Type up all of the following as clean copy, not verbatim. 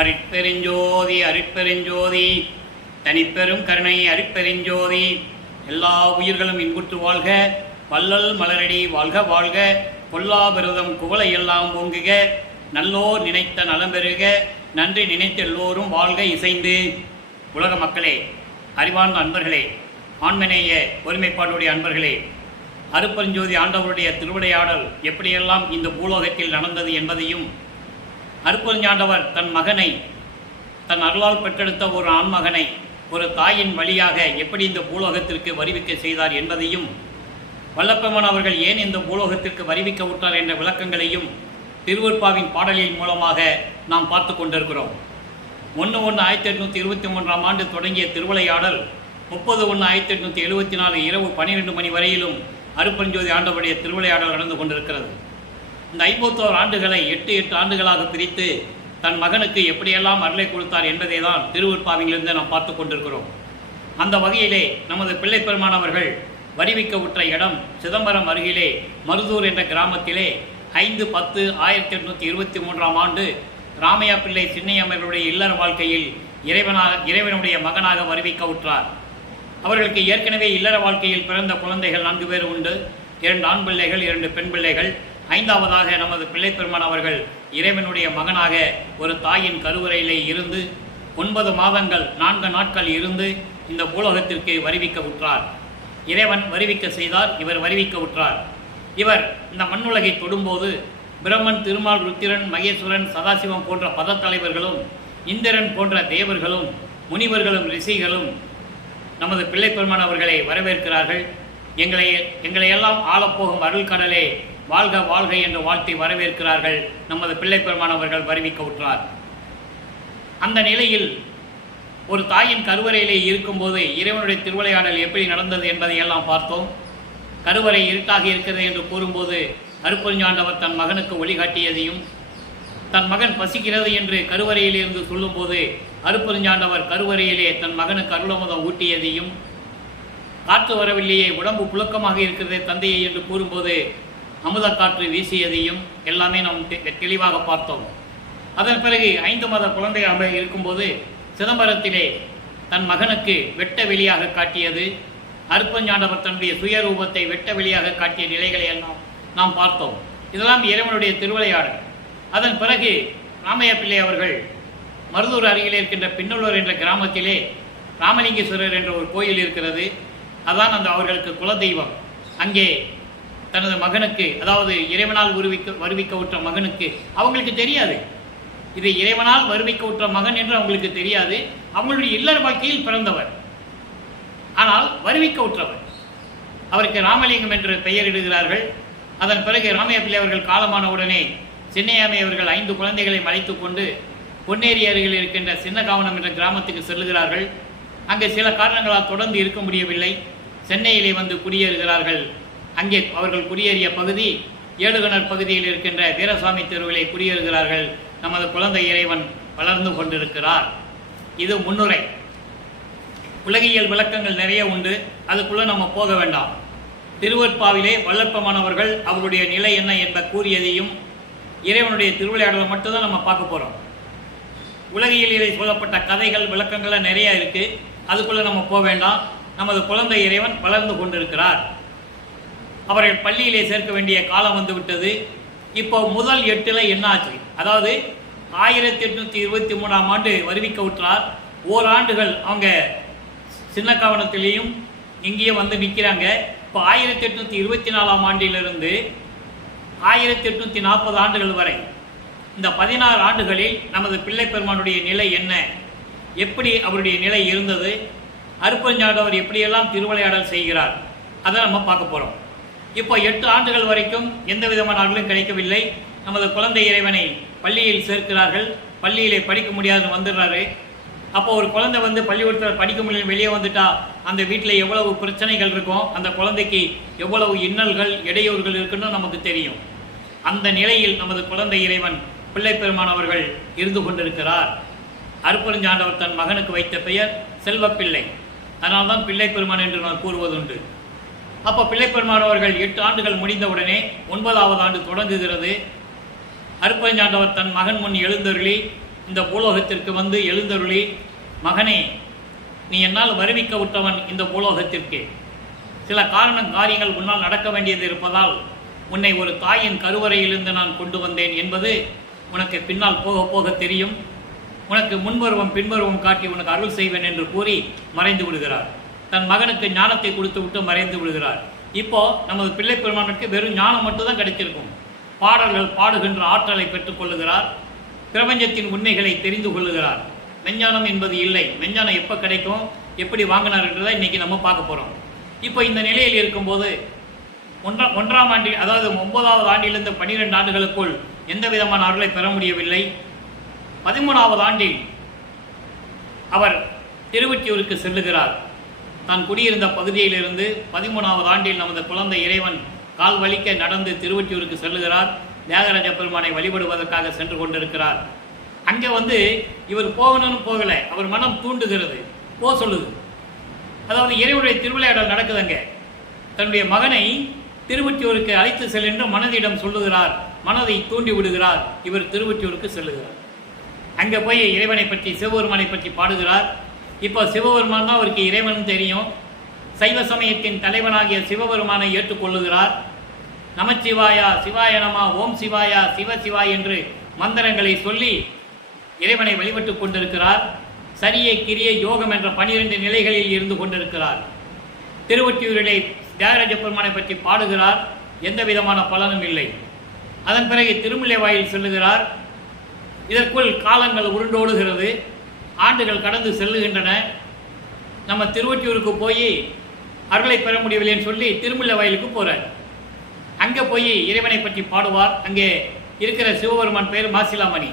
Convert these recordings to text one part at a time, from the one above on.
அருட்பெருஞ்சோதி அருட்பெருஞ்சோதி தனிப்பெரும் கருணை அருட்பெருஞ்சோதி. எல்லா உயிர்களும் இன்புற்று வாழ்க, வள்ளல் மலரடி வாழ்க வாழ்க, கொல்லா விரதம் குவளை எல்லாம் ஓங்குக, நல்லோர் நினைத்த நலம் பெறுக, நன்றி நினைத்த எல்லோரும் வாழ்க இசைந்து. உலக மக்களே, அறிவார்ந்த அன்பர்களே, ஆண்மநேய ஒருமைப்பாடுடைய அன்பர்களே, அருட்பெருஞ்சோதி ஆண்டவருடைய திருவிளையாடல் எப்படியெல்லாம் இந்த பூலோகத்தில் நடந்தது என்பதையும், அருட்பெருஞ்சாண்டவர் தன் மகனை, தன் அருளால் பெற்றெடுத்த ஒரு ஆண்மகனை ஒரு தாயின் வழியாக எப்படி இந்த பூலோகத்திற்கு வருவிக்க செய்தார் என்பதையும், வல்லப்பெருமான் அவர்கள் ஏன் இந்த பூலோகத்திற்கு வருவிக்க விட்டார் என்ற விளக்கங்களையும் திருவருட்பாவின் பாடலின் மூலமாக நாம் பார்த்து கொண்டிருக்கிறோம். 1/1/1823 ஆண்டு தொடங்கிய திருவிளையாடல் 30/1/1874 இரவு 12 மணி வரையிலும் அருட்பெருஞ்சோதி ஆண்டவருடைய திருவிளையாடல் நடந்து கொண்டிருக்கிறது. இந்த 51 ஆண்டுகளை 8 ஆண்டுகளாக பிரித்து தன் மகனுக்கு எப்படியெல்லாம் அருளை கொடுத்தார் என்பதை தான் திருவருட்பாவிலிருந்து நாம் பார்த்து கொண்டிருக்கிறோம். அந்த வகையிலே நமது பிள்ளை பெருமானவர்கள் வருவிக்க உற்ற இடம் சிதம்பரம் அருகிலே மருதூர் என்ற கிராமத்திலே 5/10/1823 ஆண்டு ராமையா பிள்ளை சின்னையம்மர்களுடைய இல்லற வாழ்க்கையில் இறைவனுடைய மகனாக வருவிக்க உற்றார். அவர்களுக்கு ஏற்கனவே இல்லற வாழ்க்கையில் பிறந்த குழந்தைகள் 4 பேர் உண்டு. 2 ஆண் பிள்ளைகள், 2 பெண் பிள்ளைகள். 5ஆவதாக நமது பிள்ளை பெருமான் அவர்கள் இறைவனுடைய மகனாக ஒரு தாயின் கருவறையிலே இருந்து 9 மாதங்கள் 4 நாட்கள் இருந்து இந்த பூலோகத்திற்கு வருவிக்க உற்றார். இறைவன் வருவிக்க செய்தார், இவர் வருவிக்க உற்றார். இவர் இந்த மண்ணுலகை தொடும்போது பிரம்மன், திருமால், ருத்திரன், மகேஸ்வரன், சதாசிவம் போன்ற பதத்தலைவர்களும், இந்திரன் போன்ற தேவர்களும், முனிவர்களும், ரிஷிகளும் நமது பிள்ளை பெருமான் அவர்களை வரவேற்கிறார்கள். எங்களையெல்லாம் ஆளப்போகும் அருள் கடலே வாழ்க வாழ்க என்று வாழ்த்தி வரவேற்கிறார்கள். நமது பிள்ளை பெருமான் அவர்கள் வருவிக்க உற்றார். அந்த நிலையில் ஒரு தாயின் கருவறையிலே இருக்கும்போது இறைவனுடைய திருவிளையாடல் எப்படி நடந்தது என்பதை எல்லாம் பார்த்தோம். கருவறை இருட்டாக இருக்கிறது என்று கூறும்போது அருட்பெருஞ்சாண்டவர் தன் மகனுக்கு வழிகாட்டியதையும், தன் மகன் பசிக்கிறது என்று கருவறையிலிருந்து சொல்லும்போது அருட்பெருஞ்சாண்டவர் கருவறையிலே தன் மகனுக்கு அருளமுதம் ஊட்டியதையும், காற்று வரவில்லையே உடம்பு புழக்கமாக இருக்கிறதே தந்தையை என்று கூறும்போது அமுத காற்று வீசியதையும் எல்லாமே நாம் தெளிவாக பார்த்தோம். அதன் பிறகு 5 மாத குழந்தையாக இருக்கும்போது சிதம்பரத்திலே தன் மகனுக்கு வெட்ட வெளியாக காட்டியது, அருட்பெருஞ்சாண்டவர் தன்னுடைய சுயரூபத்தை வெட்ட வெளியாக காட்டிய நிலைகளை எல்லாம் நாம் பார்த்தோம். இதெல்லாம் இறைவனுடைய திருவிளையாடல். அதன் பிறகு ராமையா பிள்ளை அவர்கள் மருதூர் அருகிலே இருக்கின்ற பின்னலூர் என்ற கிராமத்திலே ராமலிங்கேஸ்வரர் என்ற ஒரு கோயில் இருக்கிறது. அதான் அந்த அவர்களுக்கு குலதெய்வம். அங்கே தனது மகனுக்கு, அதாவது இறைவனால் வருவிக்க உற்ற மகனுக்கு, அவங்களுக்கு தெரியாது இது இறைவனால் வருவிக்க உற்ற மகன் என்று அவங்களுக்கு தெரியாது. அவங்களுடைய இல்லற வாழ்க்கையில் பிறந்தவர், ஆனால் வருவிக்க உற்றவர். அவருக்கு ராமலிங்கம் என்று பெயரிடுகிறார்கள். அதன் பிறகு ராமையா பிள்ளை அவர்கள் காலமான உடனே சின்னையாமை அவர்கள் 5 குழந்தைகளை அழைத்து கொண்டு பொன்னேரி அருகில் இருக்கின்ற சின்னகாவனம் என்ற கிராமத்துக்கு செல்லுகிறார்கள். அங்கே சில காரணங்களால் தொடர்ந்து இருக்க முடியவில்லை. சென்னையிலே வந்து குடியேறுகிறார்கள். அங்கே அவர்கள் குடியேறிய பகுதி ஏழுகணர் பகுதியில் இருக்கின்ற வீரசாமி தெருவிலே குடியேறுகிறார்கள். நமது குழந்தை இறைவன் வளர்ந்து கொண்டிருக்கிறார். இது முன்னுரை. உலகியல் விளக்கங்கள் நிறைய உண்டு, அதுக்குள்ளே நம்ம போக வேண்டாம். திருவருட்பாவிலே வல்லற்பமானவர்கள் அவருடைய நிலை என்ன என்ப கூறியதையும் இறைவனுடைய திருவிளையாடலை மட்டும்தான் நம்ம பார்க்க போகிறோம். உலகியலிலே சொல்லப்பட்ட கதைகள் விளக்கங்கள்லாம் நிறையா இருக்குது, அதுக்குள்ளே நம்ம போக வேண்டாம். நமது குழந்தை இறைவன் வளர்ந்து கொண்டிருக்கிறார். அவர்கள் பள்ளியிலே சேர்க்க வேண்டிய காலம் வந்து விட்டது. இப்போ முதல் 8 என்ன ஆச்சு? அதாவது 1823 ஆண்டு வருவிக்க உற்றார். ஓராண்டுகள் அவங்க சின்னக்காவனத்திலேயும் இங்கேயும் வந்து நிற்கிறாங்க. இப்போ 1824 ஆண்டிலிருந்து 1840 ஆண்டுகள் வரை இந்த 16 ஆண்டுகளில் நமது பிள்ளை பெருமானுடைய நிலை என்ன, எப்படி அவருடைய நிலை இருந்தது, அருட்பெருஞ்சாண்டவர் எப்படியெல்லாம் திருவிளையாடல் செய்கிறார், அதை நம்ம பார்க்க போகிறோம். இப்போ 8 ஆண்டுகள் வரைக்கும் எந்த விதமான அருளும் கிடைக்கவில்லை. நமது குழந்தை இறைவனை பள்ளியில் சேர்க்கிறார்கள். பள்ளியிலே படிக்க முடியாதுன்னு வந்துடுறாரு. அப்போ ஒரு குழந்தை வந்து பள்ளிக்கூடத்தில் படிக்க முடியல வெளியே வந்துட்டா அந்த வீட்டில் எவ்வளவு பிரச்சனைகள் இருக்கும், அந்த குழந்தைக்கு எவ்வளவு இன்னல்கள் இடையூறுகள் இருக்குன்னு நமக்கு தெரியும். அந்த நிலையில் நமது குழந்தை இறைவன் பிள்ளை பெருமான் அவர்கள் இருந்து கொண்டிருக்கிறார். அருட்பெருஞ்சாண்டவர் தன் மகனுக்கு வைத்த பெயர் செல்வப்பிள்ளை. அதனால்தான் பிள்ளை பெருமான் என்று நான் கூறுவதுண்டு. அப்போ பிள்ளை பெருமான் அவர்கள் 8 ஆண்டுகள் முடிந்தவுடனே 9ஆவது ஆண்டு தொடங்குகிறது. அருட்பெருஞ்சாண்டவர் தன் மகன் முன் எழுந்தருளி இந்த பூலோகத்திற்கு வந்து எழுந்தருளி, மகனே, நீ என்னால் வருவிக்க விட்டவன் இந்த பூலோகத்திற்கு. சில காரியங்கள் உன்னால் நடக்க வேண்டியது இருப்பதால் உன்னை ஒரு தாயின் கருவறையிலிருந்து நான் கொண்டு வந்தேன் என்பது உனக்கு பின்னால் போக போக தெரியும். உனக்கு முன்பருவம் பின்பருவம் காட்டி உனக்கு அருள் செய்வேன் என்று கூறி மறைந்து விடுகிறார். தன் மகனுக்கு ஞானத்தை கொடுத்து விட்டு மறைந்து விடுகிறார். இப்போ நமது பிள்ளை பெருமானுக்கு வெறும் ஞானம் மட்டும்தான் கிடைச்சிருக்கும். பாடல்கள் பாடுகின்ற ஆற்றலை பெற்றுக்கொள்ளுகிறார். பிரபஞ்சத்தின் உண்மைகளை தெரிந்து கொள்ளுகிறார். மெஞ்ஞானம் என்பது இல்லை. மெஞ்ஞானம் எப்போ கிடைக்கும், எப்படி வாங்கினார் என்றதை இன்றைக்கி நம்ம பார்க்க போகிறோம். இப்போ இந்த நிலையில் இருக்கும்போது ஒன்றாம் ஆண்டில், அதாவது 9வது ஆண்டிலிருந்து 12 ஆண்டுகளுக்குள் எந்த விதமான அருளை பெற முடியவில்லை. 13வது ஆண்டில் அவர் திருவொற்றியூருக்கு செல்லுகிறார். தான் குடியிருந்த பகுதியிலிருந்து 13வது ஆண்டில் நமது குழந்தை இறைவன் கால் வலிக்க நடந்து திருவொற்றியூருக்கு செல்லுகிறார். தியாகராஜ பெருமானை வழிபடுவதற்காக சென்று கொண்டிருக்கிறார். அங்கே வந்து இவர் போகணும்னு போகலை, அவர் மனம் தூண்டுகிறது, போ சொல்லுது. அதாவது இறைவனுடைய திருவிளையாடல் நடக்குதுங்க. தன்னுடைய மகனை திருவொற்றியூருக்கு அழைத்து செல்கின்ற மனதிடம் சொல்லுகிறார், மனதை தூண்டி விடுகிறார். இவர் திருவொற்றியூருக்கு செல்லுகிறார். அங்கே போய் இறைவனை பற்றி, சிவபெருமானை பற்றி பாடுகிறார். இப்போ சிவபெருமான் தான் அவருக்கு இறைவன் தெரியும். சைவ சமயத்தின் தலைவனாகிய சிவபெருமானை ஏற்றுக்கொள்ளுகிறார். நமச்சிவாயா, சிவாய நம, ஓம் சிவாயா, சிவ சிவாய் என்று மந்திரங்களை சொல்லி இறைவனை வழிபட்டு கொண்டிருக்கிறார். சரியை கிரியை யோகம் என்ற 12 நிலைகளில் இருந்து கொண்டிருக்கிறார். திருவொற்றியூரிலே தியாகராஜ பெருமானை பற்றி பாடுகிறார். எந்த விதமான பலனும் இல்லை. அதன் பிறகு திருமுல்லை வாயில் செல்லுகிறார். இதற்குள் காலங்கள் உருண்டோடுகிறது. ஆண்டுகள் கடந்து செல்லுகின்றன. நம்ம திருவொற்றியூருக்கு போய் அருளை பெற முடியவில்லைன்னு சொல்லி திருமுல்லை வாயிலுக்கு போகிறார். அங்கே போய் இறைவனை பற்றி பாடுவார். அங்கே இருக்கிற சிவபெருமான் பேர் மாசிலாமணி.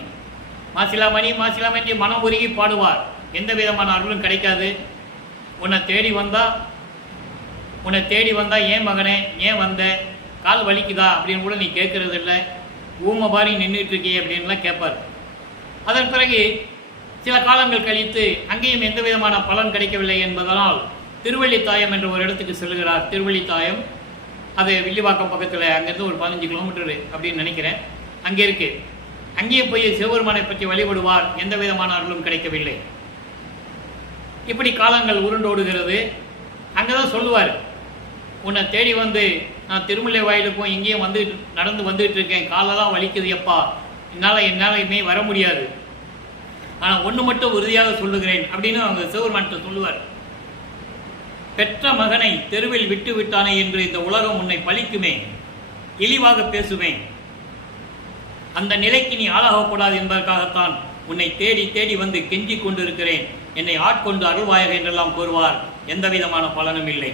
மாசிலாமணி மாசிலாமணி மனம் உருகி பாடுவார். எந்த விதமான அருளும் கிடைக்காது. உன்னை தேடி வந்தா ஏன் மகனே, ஏன் வந்த, கால் வலிக்குதா அப்படின்னு கூட நீ கேட்கறது இல்லை, ஊமை பாரி நின்றுட்டு இருக்கியே அப்படின்லாம் கேட்பார். அதன் பிறகு சில காலங்கள் கழித்து அங்கேயும் எந்த விதமான பலன் கிடைக்கவில்லை என்பதனால் திருவள்ளித்தாயம் என்ற ஒரு இடத்துக்கு செல்கிறார். திருவள்ளித்தாயம் அது வில்லிவாக்கம் பக்கத்தில், அங்கேருந்து ஒரு 15 கிலோமீட்டர் அப்படின்னு நினைக்கிறேன், அங்கே இருக்கு. அங்கேயே போய் சிவபெருமானை பற்றி வழிபடுவார். எந்த விதமான அருளும் கிடைக்கவில்லை. இப்படி காலங்கள் உருண்டோடுகிறது. அங்கே தான் சொல்லுவார், உன்னை தேடி வந்து நான் திருமுல்லை வாயிலுக்கும் இங்கேயும் நடந்து வந்துட்டு இருக்கேன், காலெல்லாம் வலிக்குது எப்பா, என்னால் இனிமே வர முடியாது, ஆனால் ஒன்று மட்டும் உறுதியாக சொல்லுகிறேன் அப்படின்னு அவங்க சிவபெருமான்கிட்ட சொல்லுவார். பெற்ற மகனை தெருவில் விட்டு விட்டானே என்று இந்த உலகம் உன்னை பழிக்குமே, இழிவாக பேசுவேன், அந்த நிலைக்கு நீ ஆளாகக்கூடாது என்பதற்காகத்தான் உன்னை தேடி தேடி வந்து கெஞ்சி கொண்டிருக்கிறேன், என்னை ஆட்கொண்டு அருள்வாயக என்றெல்லாம் கூறுவார். எந்த விதமான பலனும் இல்லை.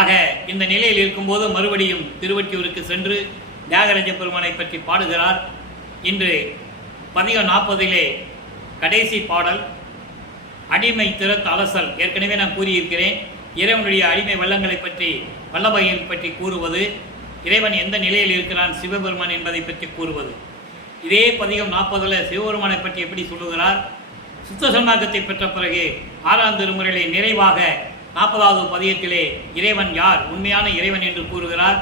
ஆக இந்த நிலையில் இருக்கும்போது மறுபடியும் திருவொற்றியூருக்கு சென்று தியாகராஜ பெருமானை பற்றி பாடுகிறார். இன்று பதிகம் 40 கடைசி பாடல் அடிமை திறத்த அலசல். ஏற்கனவே நான் கூறியிருக்கிறேன், இறைவனுடைய அடிமை வல்லங்களை பற்றி, வல்லபையை பற்றி கூறுவது, இறைவன் எந்த நிலையில் இருக்கிறான் சிவபெருமான் என்பதை பற்றி கூறுவது. இதே பதிகம் 40 சிவபெருமானை பற்றி எப்படி சொல்லுகிறார். சுத்த சன்மார்க்கத்தை பெற்ற பிறகு 6ஆம் திருமுறையிலே நிறைவாக 40வது பதிகத்திலே இறைவன் யார், உண்மையான இறைவன் என்று கூறுகிறார்.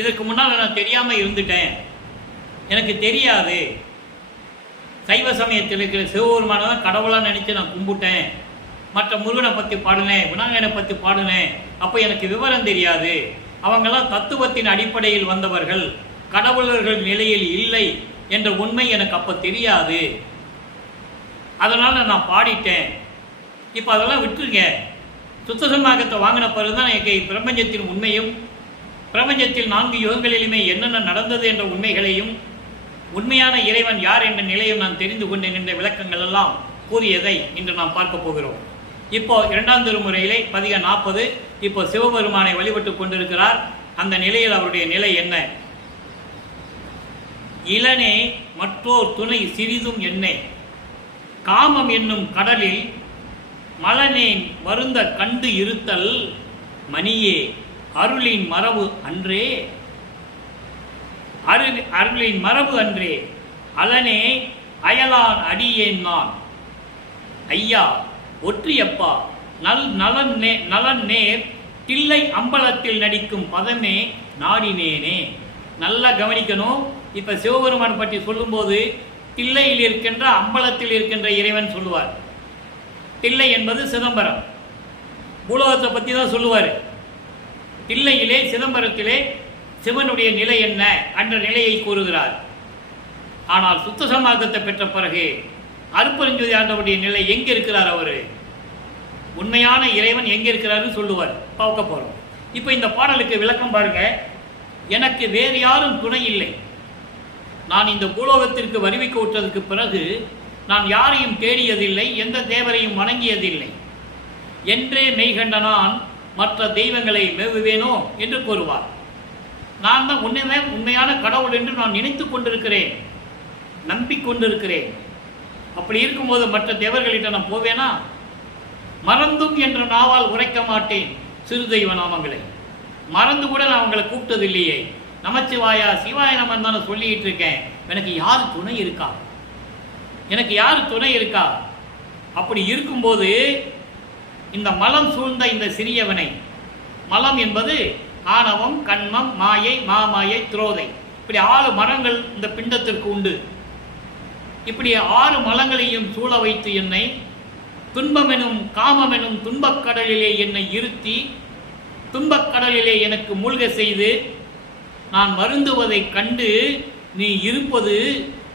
இதற்கு முன்னால் நான் தெரியாமல் இருந்துட்டேன், எனக்கு தெரியாது, சைவ சமயத்தில் இருக்கிற சிவபெருமானை தான் கடவுளாக நினச்சி நான் கும்பிட்டேன், மற்ற முருகனை பற்றி பாடினேன், விநாயகனை பற்றி பாடினேன், அப்போ எனக்கு விவரம் தெரியாது, அவங்கெல்லாம் தத்துவத்தின் அடிப்படையில் வந்தவர்கள், கடவுளர்கள் நிலையில் இல்லை என்ற உண்மை எனக்கு அப்போ தெரியாது, அதனால் நான் பாடிட்டேன், இப்போ அதெல்லாம் விட்டுருங்க, சுத்த சன்மார்க்கத்தை வாங்கின பிறகு தான் எனக்கு பிரபஞ்சத்தின் உண்மையும், பிரபஞ்சத்தில் 4 யுகங்களிலுமே என்னென்ன நடந்தது என்ற உண்மைகளையும், உண்மையான இறைவன் யார் என்ற நிலையும் நான் தெரிந்து கொண்டேன் என்ற விளக்கங்கள் எல்லாம் கூறியதை இன்று நாம் பார்க்க போகிறோம். இப்போ 2ஆம் திருமுறையிலே பதிகம் 40. இப்போ சிவபெருமானை வழிபட்டு கொண்டிருக்கிறார். அந்த நிலையில் அவருடைய நிலை என்ன? இளனே மற்றோர் துணை சிறிதும் என்னை, காமம் என்னும் கடலில் மலனேன் வருந்த கண்டு இருத்தல், மணியே அருளின் மரபு அன்றே, அருளின் மரபு அன்றே, அலனே அயலான் அடியேன் நான், ஐயா ஒற்றியப்பா நலன் நேர் தில்லை அம்பலத்தில் நடிக்கும் பதமே நாடினேனே. நல்லா கவனிக்கணும். இப்போ சிவபெருமான் பற்றி சொல்லும்போது தில்லையில் இருக்கின்ற அம்பலத்தில் இருக்கின்ற இறைவன் சொல்லுவார். தில்லை என்பது சிதம்பரம். பூலோகத்தை பற்றி தான் சொல்லுவார். தில்லையிலே சிதம்பரத்திலே சிவனுடைய நிலை என்ன என்ற நிலையை கூறுகிறார். ஆனால் சுத்த சமார்க்கத்தை பெற்ற பிறகு அருட்பெருஞ்சோதி ஆண்டவருடைய நிலை எங்கே இருக்கிறார்? அவர் உண்மையான இறைவன் எங்கே இருக்கிறாருன்னு சொல்லுவார். பார்க்க போகிறோம். இப்போ இந்த பாடலுக்கு விளக்கம் பாருங்க. எனக்கு வேறு யாரும் துணை இல்லை. நான் இந்த பூலோகத்திற்கு வருவிக்க விட்டதற்கு பிறகு நான் யாரையும் தேடியதில்லை, எந்த தேவரையும் வணங்கியதில்லை. என்றே மெய்கண்ட நான் மற்ற தெய்வங்களை மேவுவேனோ என்று கூறுவார். நான் தான் உண்மையான கடவுள் என்று நான் நினைத்து கொண்டிருக்கிறேன், நம்பிக்கொண்டிருக்கிறேன். அப்படி இருக்கும்போது மற்ற தேவர்களிட்ட நான் போவேனா? மறந்தும் என்ற நாவால் உரைக்க மாட்டேன் சிறு தெய்வ நாமங்களை. மறந்து கூட நான் அவங்களை கூப்பிட்டதில்லையே. நமச்சிவாயா சிவாய நமன் தானே சொல்லிட்டு இருக்கேன். எனக்கு யார் துணை இருக்கா? எனக்கு யார் துணை இருக்கா? அப்படி இருக்கும்போது இந்த மலம் சூழ்ந்த இந்த சிறியவனை, மலம் என்பது ஆணவம், கண்மம், மாயை, மாமாயை, துரோதை, இப்படி 6 மரங்கள் இந்த பிண்டத்திற்கு உண்டு. இப்படி 6 மலங்களையும் சூழ வைத்து என்னை துன்பமெனும் காமமெனும் துன்பக்கடலிலே என்னை இருத்தி துன்பக்கடலிலே எனக்கு மூழ்க செய்து நான் வருந்துவதைக் கண்டு நீ இருப்பது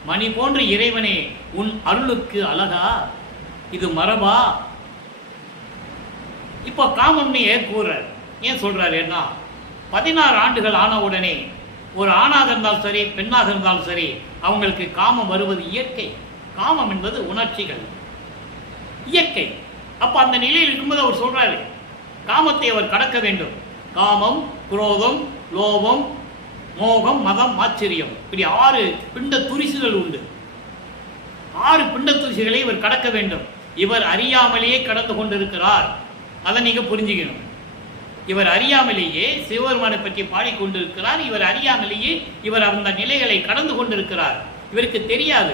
மணி போன்ற இறைவனே, உன் அருளுக்கு அழகா? இது மரபா? இப்போ காமம்னு ஏன் சொல்றாரு? என்ன 16 ஆண்டுகள் ஆன உடனே ஒரு ஆணாக இருந்தாலும் சரி, பெண்ணாக இருந்தாலும் சரி, அவங்களுக்கு காமம் வருவது இயற்கை. காமம் என்பது உணர்ச்சிகள், இயற்கை. அப்ப அந்த நிலையில் இருக்கும்போது அவர் சொல்றாரு, காமத்தை அவர் கடக்க வேண்டும். காமம், குரோதம், லோபம், மோகம், மதம், ஆச்சரியம், இப்படி 6 பிண்ட துரிசுகள் உண்டு. 6 பிண்ட துரிசுகளை இவர் கடக்க வேண்டும். இவர் அறியாமலேயே கடந்து கொண்டிருக்கிறார். அதை நீங்க புரிஞ்சுக்கணும். இவர் அறியாமலேயே சிவபெருமானை பற்றி பாடிக்கொண்டிருக்கிறார். இவர் அறியாமலேயே இவர் அந்த நிலைகளை கடந்து கொண்டிருக்கிறார். இவருக்கு தெரியாது,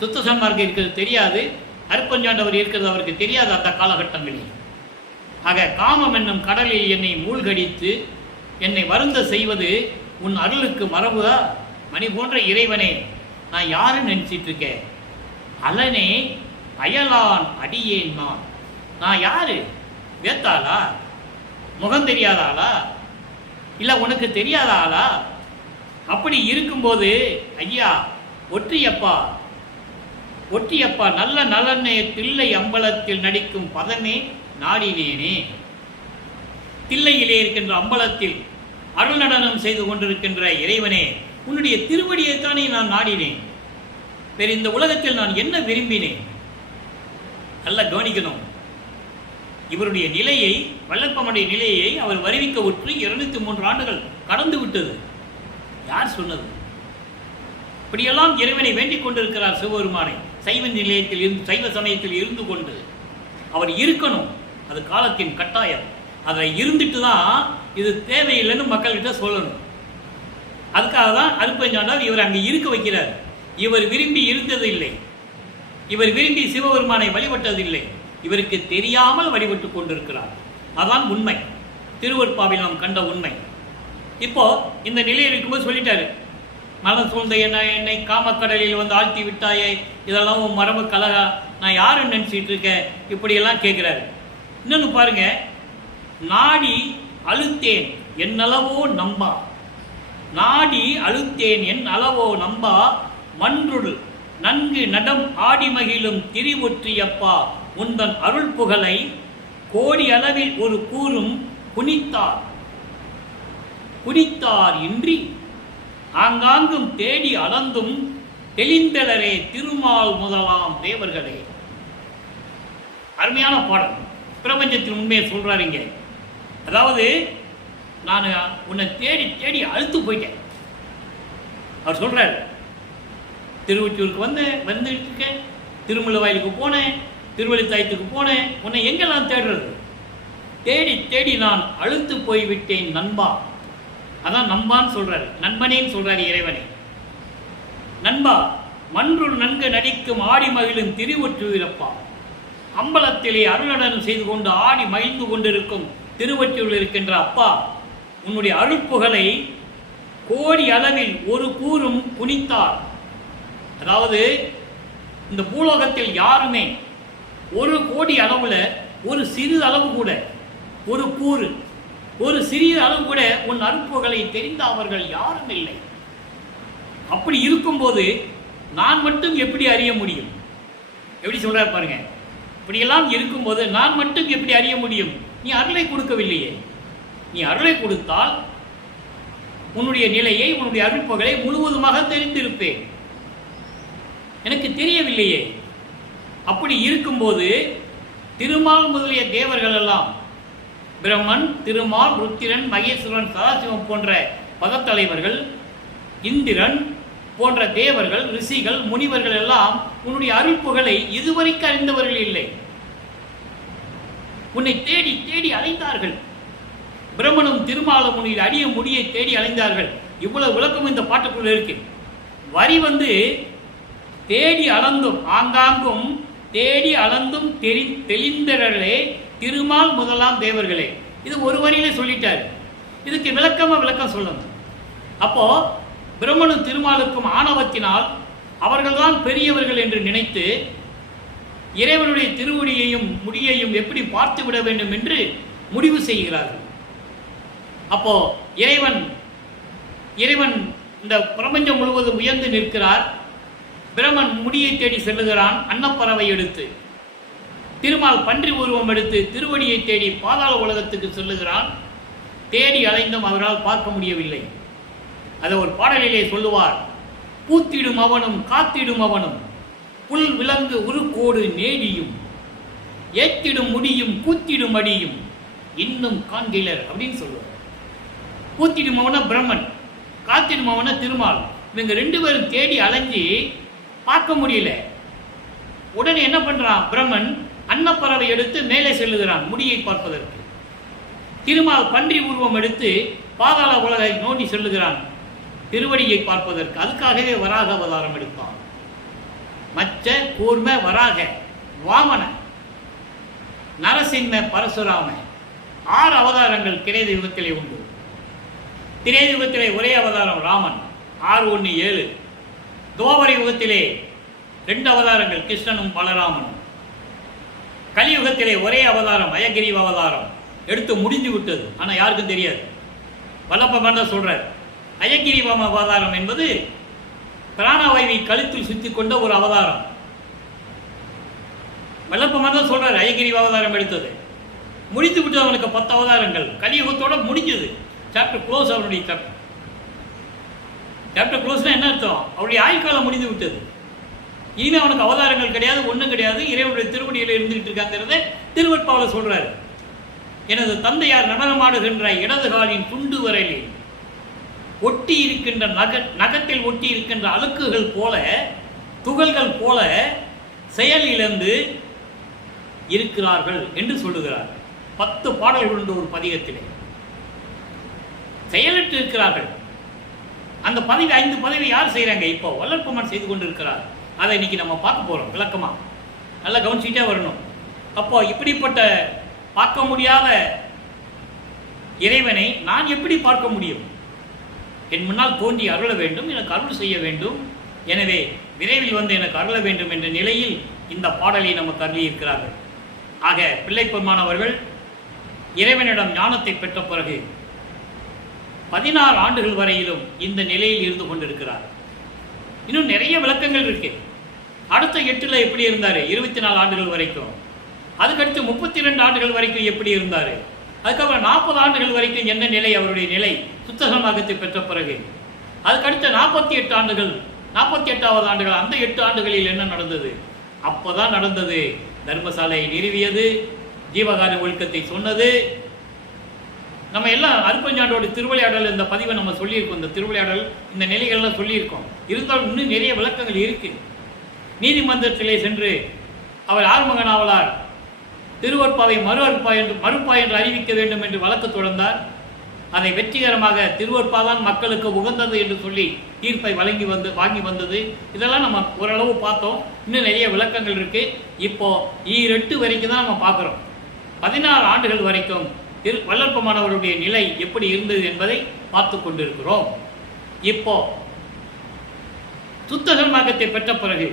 சுத்த சன்மார்க்கம் இருக்கிறது தெரியாது, அருட்பெருஞ்சாண்டவர் இருக்கிறது அவருக்கு தெரியாது அந்த காலகட்டங்களில். ஆக காமம் என்னும் கடலில் என்னை மூழ்கடித்து என்னை வருந்த செய்வது உன் அருளுக்கு மரபுதா? மணி போன்ற இறைவனே, நான் யாருன்னு நினைச்சிட்டு இருக்கேன்? அலனே அயலான் அடியேன் நான் யாரு? வேத்தாளா? முகம் தெரியாத ஆளா? இல்லை உனக்கு தெரியாத ஆளா? அப்படி இருக்கும்போது ஐயா ஒற்றியப்பா, ஒற்றியப்பா நல்ல நலனே தில்லை அம்பலத்தில் நடிக்கும் பதமே நாடினேனே. தில்லையிலே இருக்கின்ற அம்பலத்தில் அருள் நடனம் செய்து கொண்டிருக்கின்ற இறைவனே, உன்னுடைய திருவடியைத்தானே நான் நாடினேன். வேறு இந்த உலகத்தில் நான் என்ன விரும்பினேன்? நல்லா கவனிக்கணும். இவருடைய நிலையை, வல்லற்பனுடைய நிலையை அவர் வருவிக்க உற்று 203 ஆண்டுகள் கடந்து விட்டது. யார் சொன்னது? இப்படியெல்லாம் இறைவனை வேண்டிக் கொண்டிருக்கிறார் சிவபெருமானை. சைவ நிலையத்தில் இருந்து, சைவ சமயத்தில் இருந்து கொண்டு அவர் இருக்கணும். அது காலத்தின் கட்டாயம். அதில் இருந்துட்டு தான் இது தேவையில்லைன்னு மக்கள்கிட்ட சொல்லணும். அதுக்காக தான் அருட்பெருஞ்சாண்டவர் இவர் அங்கே இருக்க வைக்கிறார். இவர் விரும்பி இருந்தது இல்லை, இவர் விரும்பி சிவபெருமானை வழிபட்டதில்லை, இவருக்கு தெரியாமல் வழிபட்டு கொண்டிருக்கிறார். அதான் உண்மை, திருவருட்பாவில் நாம் கண்ட உண்மை. இப்போ இந்த நிலையில் இருக்கும்போது சொல்லிட்டாரு, மனம் சூழ்ந்த என்னை காமக்கடலில் வந்து ஆழ்த்தி விட்டாயே, இதெல்லாம் உன் மரபு கலகா, நான் யாருன்னு நினச்சிட்டு இருக்கேன், இப்படியெல்லாம் கேட்குறாரு. இன்னொன்று பாருங்க, நாடி அழுத்தேன் என் அளவோ நம்பா, நாடி அழுத்தேன் என் அளவோ நம்பா, மன்றுள் நன்கு நடம் ஆடி மகிழும் திரிவொற்றியப்பா, உந்தன் அருள் புகழை கோடி அளவில் ஒரு கூறும் குனித்தார் இன்றி ஆங்காங்கும் தேடி அளந்தும் தெளிந்தலரே திருமால் முதலாம் தேவர்களே. அருமையான பாடல். பிரபஞ்சத்தின் உண்மையை சொல்றாருங்க. அதாவது நான் உன்னை தேடி தேடி அழுத்து போயிட்டேன். அவர் சொல்றாரு, திருவொற்றியூருக்கு வந்துட்டு இருக்கேன், திருமலை வாயிலுக்கு போனேன், திருவள்ளித்தாயத்துக்கு போனேன், உன்னை எங்கெல்லாம் தேடுறது? தேடி தேடி நான் அழுத்து போய்விட்டேன் நண்பா. அதான் நம்பான்னு சொல்றாரு, நண்பனேன்னு சொல்றாரு இறைவனை. நண்பா, மன்றுள் நன்கு நடிக்கும் ஆடி மகிழும் திருவொற்றியூரப்பா, அம்பலத்திலே அருளடனம் செய்து கொண்டு ஆடி மகிழ்ந்து கொண்டிருக்கும் திருவொற்றியூரில் இருக்கின்ற அப்பா, உன்னுடைய அருட்புகழை கோடி அளவில் ஒரு கூறும் குனித்தார். அதாவது இந்த பூலோகத்தில் யாருமே 1,00,00,000 அளவுல ஒரு சிறு அளவு கூட, ஒரு கூறு, ஒரு சிறிய அளவு கூட உன் அருப்புகளை தெரிந்த அவர்கள் யாரும் இல்லை. அப்படி இருக்கும்போது நான் மட்டும் எப்படி அறிய முடியும்? எப்படி சொல்றாரு பாருங்க. இப்படியெல்லாம் இருக்கும்போது நான் மட்டும் எப்படி அறிய முடியும்? நீ அருளை கொடுக்கவில்லையே. நீ அருளை கொடுத்தால் உன்னுடைய நிலையை, உன்னுடைய அருட்புகளை முழுவதுமாக தெரிந்திருப்பேன். எனக்கு தெரியவில்லையே. அப்படி இருக்கும்போது திருமால் முதலிய தேவர்கள் எல்லாம், பிரம்மன், திருமால், ருத்திரன், மகேஸ்வரன், சதாசிவம் போன்ற பதத்தலைவர்கள், இந்திரன் போன்ற தேவர்கள், ரிஷிகள், முனிவர்கள் எல்லாம் உன்னுடைய அருட்புகளை இதுவரைக்கும் அறிந்தவர்கள் இல்லை. உன்னை தேடி தேடி அலைந்தார்கள். பிரம்மனும் திருமாலும் உன்னுடைய அடிய முடியை தேடி அலைந்தார்கள். இவ்வளவு விளக்கம் இந்த பாட்டுக்குள்ள இருக்கு. வரி தேடி அளந்தும், ஆங்காங்கும் தேடி அளந்தும் தெளிந்தரர்களே திருமால் முதலாம் தேவர்களே. இது ஒரு வரியில சொல்லிட்டாரு. இதுக்கு விளக்கம் சொல்லணும். அப்போ பிரம்மனும் திருமாலுக்கும் ஆணவத்தினால் அவர்கள்தான் பெரியவர்கள் என்று நினைத்து இறைவனுடைய திருவடியையும் முடியையும் எப்படி பார்த்து விட வேண்டும் என்று முடிவு செய்கிறார்கள். அப்போ இறைவன் இந்த பிரபஞ்சம் முழுவதும் உயர்ந்து நிற்கிறார். பிரம்மன் முடியை தேடி செல்லுகிறான் அன்னப்பறவை எடுத்து. திருமால் பன்றி உருவம் எடுத்து திருவடியை தேடி பாதாள உலகத்துக்கு செல்லுகிறான். தேடி அலைந்தும் அவரால் பார்க்க முடியவில்லை. அதை ஒரு பாடலிலே சொல்லுவார். பூத்திடும் அவனும் காத்திடும் அவனும் புல் விலங்கு உருக்கோடு நேடியும் ஏத்திடும் முடியும் கூத்திடும் அடியும் இன்னும் காண்கிலர் அப்படின்னு சொல்லுவார். பூத்திடும் அவன பிரம்மன், காத்திடும் அவன திருமால். இவங்க 2 பேரும் தேடி அலைஞ்சி பார்க்க முடியல. உடனே என்ன பண்றான் பிரம்மன்? அன்னப்பறவை எடுத்து மேலே செல்லுகிறான் முடியை பார்ப்பதற்கு. திருமால் பன்றி உருவம் எடுத்து பாதாள உலகை நோண்டி செல்லுகிறான் திருவடியை பார்ப்பதற்கு. அதுக்காகவே வராக அவதாரம் எடுத்தான். மச்ச, கூர்ம, வராக, வாமன, நரசிம்ம, பரசுராம 6 அவதாரங்கள் திரேத யுகத்திலே உண்டு. திரேத யுகத்திலே ஒரே அவதாரம் ராமன் 6:1:7. துவாபர யுகத்திலே 2 அவதாரங்கள் கிருஷ்ணனும் பலராமனும். கலியுகத்திலே ஒரே அவதாரம் அயகிரி அவதாரம் எடுத்து முடிஞ்சு விட்டது. ஆனால் யாருக்கும் தெரியாது. வல்லப்ப சொல்றார், அயகிரி அவதாரம் என்பது பிராணவாயுவை கழுத்தில் சுத்தி கொண்ட ஒரு அவதாரம். வல்லப்ப சொல்றாரு அயகிரி அவதாரம் எடுத்தது முடிந்து விட்டு அவனுக்கு 10 அவதாரங்கள் கலியுகத்தோட முடிஞ்சது. Chapter close. அவனுடைய சாப்டர் க்ளோஸ்னா என்ன அர்த்தம்? அவருடைய ஆயுட்காலம் முடிந்து விட்டது. இனிமே அவனுக்கு அவதாரங்கள் கிடையாது, ஒன்றும் கிடையாது. இறைவனுடைய திருவடியில் இருந்துகிட்டு இருக்காங்கிறத திருவற்பாவில சொல்றாரு. எனது தந்தையார் நடனமாடுகின்ற இடது காலின் துண்டு வரையில் ஒட்டி இருக்கின்ற நகத்தில் ஒட்டி இருக்கின்ற அழுக்குகள் போல, துகள்கள் போல செயல் இழந்து இருக்கிறார்கள் என்று சொல்லுகிறார். 10 பாடல்கள் உண்டு ஒரு பதிகத்திலே. செயலற்று இருக்கிறார்கள். அந்த 5 பதவி யார் செய்கிறாங்க? இப்போ வல்லற்பமன் செய்து கொண்டு இருக்கிறார். அதை இன்னைக்கு நம்ம பார்க்க போகிறோம் விளக்கமாக. நல்லா கவனிச்சுட்டே வரணும். அப்போ இப்படிப்பட்ட பார்க்க முடியாத இறைவனை நான் எப்படி பார்க்க முடியும்? என் முன்னால் தோன்றி அருள வேண்டும், எனக்கு அருள் செய்ய வேண்டும். எனவே விரைவில் வந்து எனக்கு அருள வேண்டும் என்ற நிலையில் இந்த பாடலை நமக்கு அருளியிருக்கிறார்கள். ஆக பிள்ளைப்பெருமான் அவர்கள் இறைவனிடம் ஞானத்தை பெற்ற பிறகு 16 ஆண்டுகள் வரையிலும் இந்த நிலையில் இருந்து கொண்டிருக்கிறார். இன்னும் நிறைய விளக்கங்கள் இருக்கு. அடுத்த 8ல் எப்படி இருந்தார்? 24 ஆண்டுகள் வரைக்கும். அதுக்கடுத்து 32 ஆண்டுகள் வரைக்கும் எப்படி இருந்தார்? அதுக்கப்புறம் 40 ஆண்டுகள் வரைக்கும் என்ன நிலை? அவருடைய நிலை சுத்தசமாகத்தை பெற்ற பிறகு. அதுக்கடுத்த 48 ஆண்டுகள், 48வது ஆண்டுகள். அந்த 8 ஆண்டுகளில் என்ன நடந்தது? அப்போதான் நடந்தது தர்மசாலையை நிறுவியது, ஜீவகார ஒழுக்கத்தை சொன்னது. நம்ம எல்லாம் அருப்பஞ்சாண்டோட திருவிளையாடல் இந்த பதிவை நம்ம சொல்லியிருக்கோம். இந்த திருவிளையாடல் இந்த நிலைகள்லாம் சொல்லியிருக்கோம். இருந்தாலும் இன்னும் நிறைய விளக்கங்கள் இருக்கு. நீதிமன்றத்திலே சென்று அவர் ஆறுமுக நாவலார் திருவற்பாவை மறுப்பா என்று அறிவிக்க வேண்டும் என்று வழக்கு தொடர்ந்தார். அதை வெற்றிகரமாக திருவற்பாதான் மக்களுக்கு உகந்தது என்று சொல்லி தீர்ப்பை வாங்கி வந்தது. இதெல்லாம் நம்ம ஓரளவு பார்த்தோம். இன்னும் நிறைய விளக்கங்கள் இருக்கு. இப்போ 8 வரைக்கும் தான் நம்ம பார்க்குறோம். 16 ஆண்டுகள் வரைக்கும் வல்லற்பமானவருடைய நிலை எப்படி இருந்தது என்பதை பார்த்து கொண்டிருக்கிறோம். இப்போ சுத்த சன்மார்க்கத்தை பெற்ற பிறகு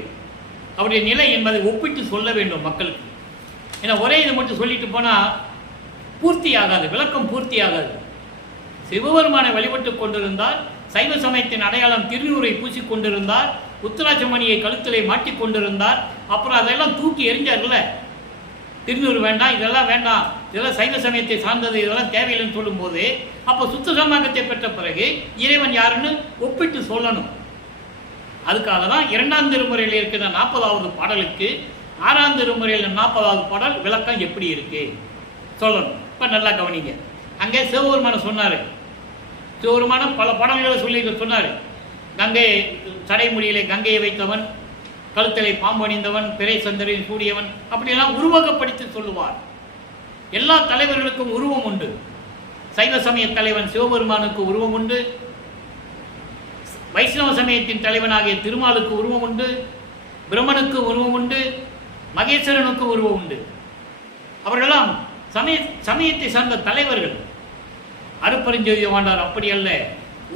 அவருடைய நிலை என்பதை ஒப்பிட்டு சொல்ல வேண்டும் மக்களுக்கு. ஏன்னா ஒரே இதை மட்டும் சொல்லிட்டு போனால் பூர்த்தி ஆகாது, விளக்கம் பூர்த்தி ஆகாது. சிவபெருமானை வழிபட்டு கொண்டிருந்தார், சைவ சமயத்தின் அடையாளம் திருநூரை பூசிக்கொண்டிருந்தார், உத்தராட்சமணியை கழுத்திலே மாட்டிக்கொண்டிருந்தார். அப்புறம் அதெல்லாம் தூக்கி எரிஞ்சார்ல, திருநூறு வேண்டாம், இதெல்லாம் வேண்டாம், இதெல்லாம் சைவ சமயத்தை சார்ந்தது, இதெல்லாம் தேவையில்லைன்னு சொல்லும்போது அப்போ சுத்த சன்மார்க்கத்தை பெற்ற பிறகு இறைவன் யாருன்னு ஒப்பிட்டு சொல்லணும். அதுக்காக தான் 2ஆம் திருமுறையில் இருக்கிற 40வது பாடலுக்கு 6ஆம் திருமுறையில் 40வது பாடல் விளக்கம் எப்படி இருக்கு சொல்லணும். இப்போ நல்லா கவனிங்க. அங்கே சிவபெருமானை சொன்னார். சிவபெருமானம் பல பாடல்களை சொல்லி சொன்னார். கங்கை சடைமுடியிலே கங்கையை வைத்தவன், கழுத்தலை பாம்பு அணிந்தவன், பிறை சந்தரின் கூடியவன், அப்படியெல்லாம் உருவகப்படுத்தி சொல்லுவார். எல்லா தலைவர்களுக்கும் உருவம் உண்டு. சைவ சமய தலைவன் சிவபெருமானுக்கு உருவம் உண்டு, வைஷ்ணவ சமயத்தின் தலைவனாகிய திருமாலுக்கு உருவம் உண்டு, பிரம்மனுக்கு உருவம் உண்டு, மகேஸ்வரனுக்கு உருவம் உண்டு. அவர்களெல்லாம் சமயத்தை சார்ந்த தலைவர்கள். அருப்பெருஞ்சோதி ஆண்டார் அப்படி அல்ல,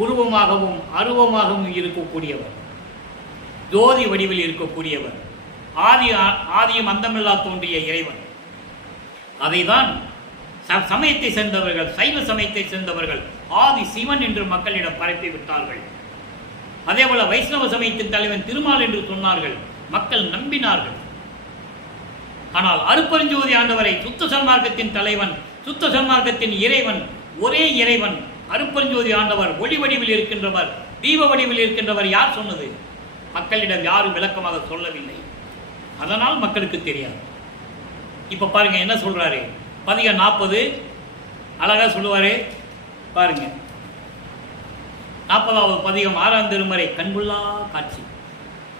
உருவமாகவும் அருவமாகவும் இருக்கக்கூடியவர், ஜோதி வடிவில் இருக்கக்கூடியவர், ஆதியும் அந்தமில்லா தோன்றிய இறைவன். அதைதான் சமயத்தை சேர்ந்தவர்கள், சைவ சமயத்தை சேர்ந்தவர்கள் ஆதி சிவன் என்று மக்களிடம் பரப்பி விட்டார்கள். அதே போல வைஷ்ணவ சமயத்தின் தலைவன் திருமால் என்று சொன்னார்கள், மக்கள் நம்பினார்கள். ஆனால் அருப்பெருஞ்சோதி ஆண்டவரை சுத்த சன்மார்க்கத்தின் தலைவன், சுத்த சன்மார்க்கத்தின் இறைவன், ஒரே இறைவன் அருப்பெருஞ்சோதி ஆண்டவர், ஒளி வடிவில் இருக்கின்றவர், தீப வடிவில் இருக்கின்றவர் யார் சொன்னது? மக்களிடம் யாரும் விளக்கமாக சொல்லவில்லை. அதனால் மக்களுக்கு தெரியாது. இப்ப பாருங்க என்ன சொல்றாரு. பதிகம் 40 அழகா சொல்லுவாரு பாருங்க. 40வது பதிகம் 6ஆம் திருமுறை கண்புள்ளா காட்சி.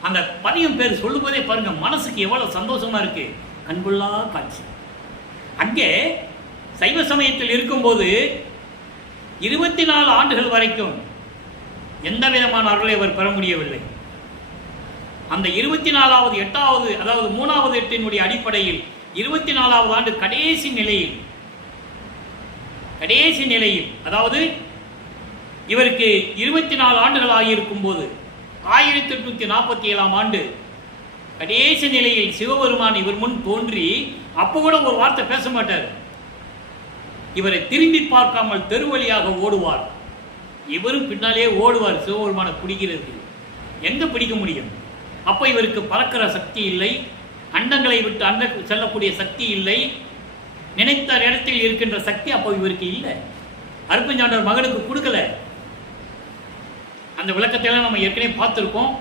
அந்த பதிகம் பேர் சொல்லும்போதே பாருங்க மனசுக்கு எவ்வளவு சந்தோஷமா இருக்கு. கண்புள்ளா காட்சி. அங்கே சைவ சமயத்தில் இருக்கும்போது 24 ஆண்டுகள் வரைக்கும் எந்த விதமான அருளை அவர் பெற முடியவில்லை. அந்த 24வது 8வது அதாவது 3வது எட்டினுடைய அடிப்படையில் 24வது ஆண்டு கடைசி நிலையில் அதாவது இவருக்கு 24 ஆண்டுகள் ஆகியிருக்கும் போது 1847ஆம் ஆண்டு கடைசி நிலையில் சிவபெருமான் இவர் முன் தோன்றி அப்போ கூட ஒரு வார்த்தை பேச மாட்டார். இவரை திரும்பி பார்க்காமல் தெருவழியாக ஓடுவார். இவரும் பின்னாலே ஓடுவார் சிவபெருமானை பிடிக்கிறது. எங்க பிடிக்க முடியும்? அப்போ இவருக்கு பறக்கிற சக்தி இல்லை, அண்டங்களை விட்டு அண்ட செல்லக்கூடிய சக்தி இல்லை, நினைத்த இடத்தில் இருக்கின்ற சக்தி அப்போ இவருக்கு இல்லை. அருப்பெருஞ்சாண்டவர் மகனுக்கு கொடுக்கல. அந்த விளக்கத்தையெல்லாம் நம்ம ஏற்கனவே பார்த்துருக்கோம்.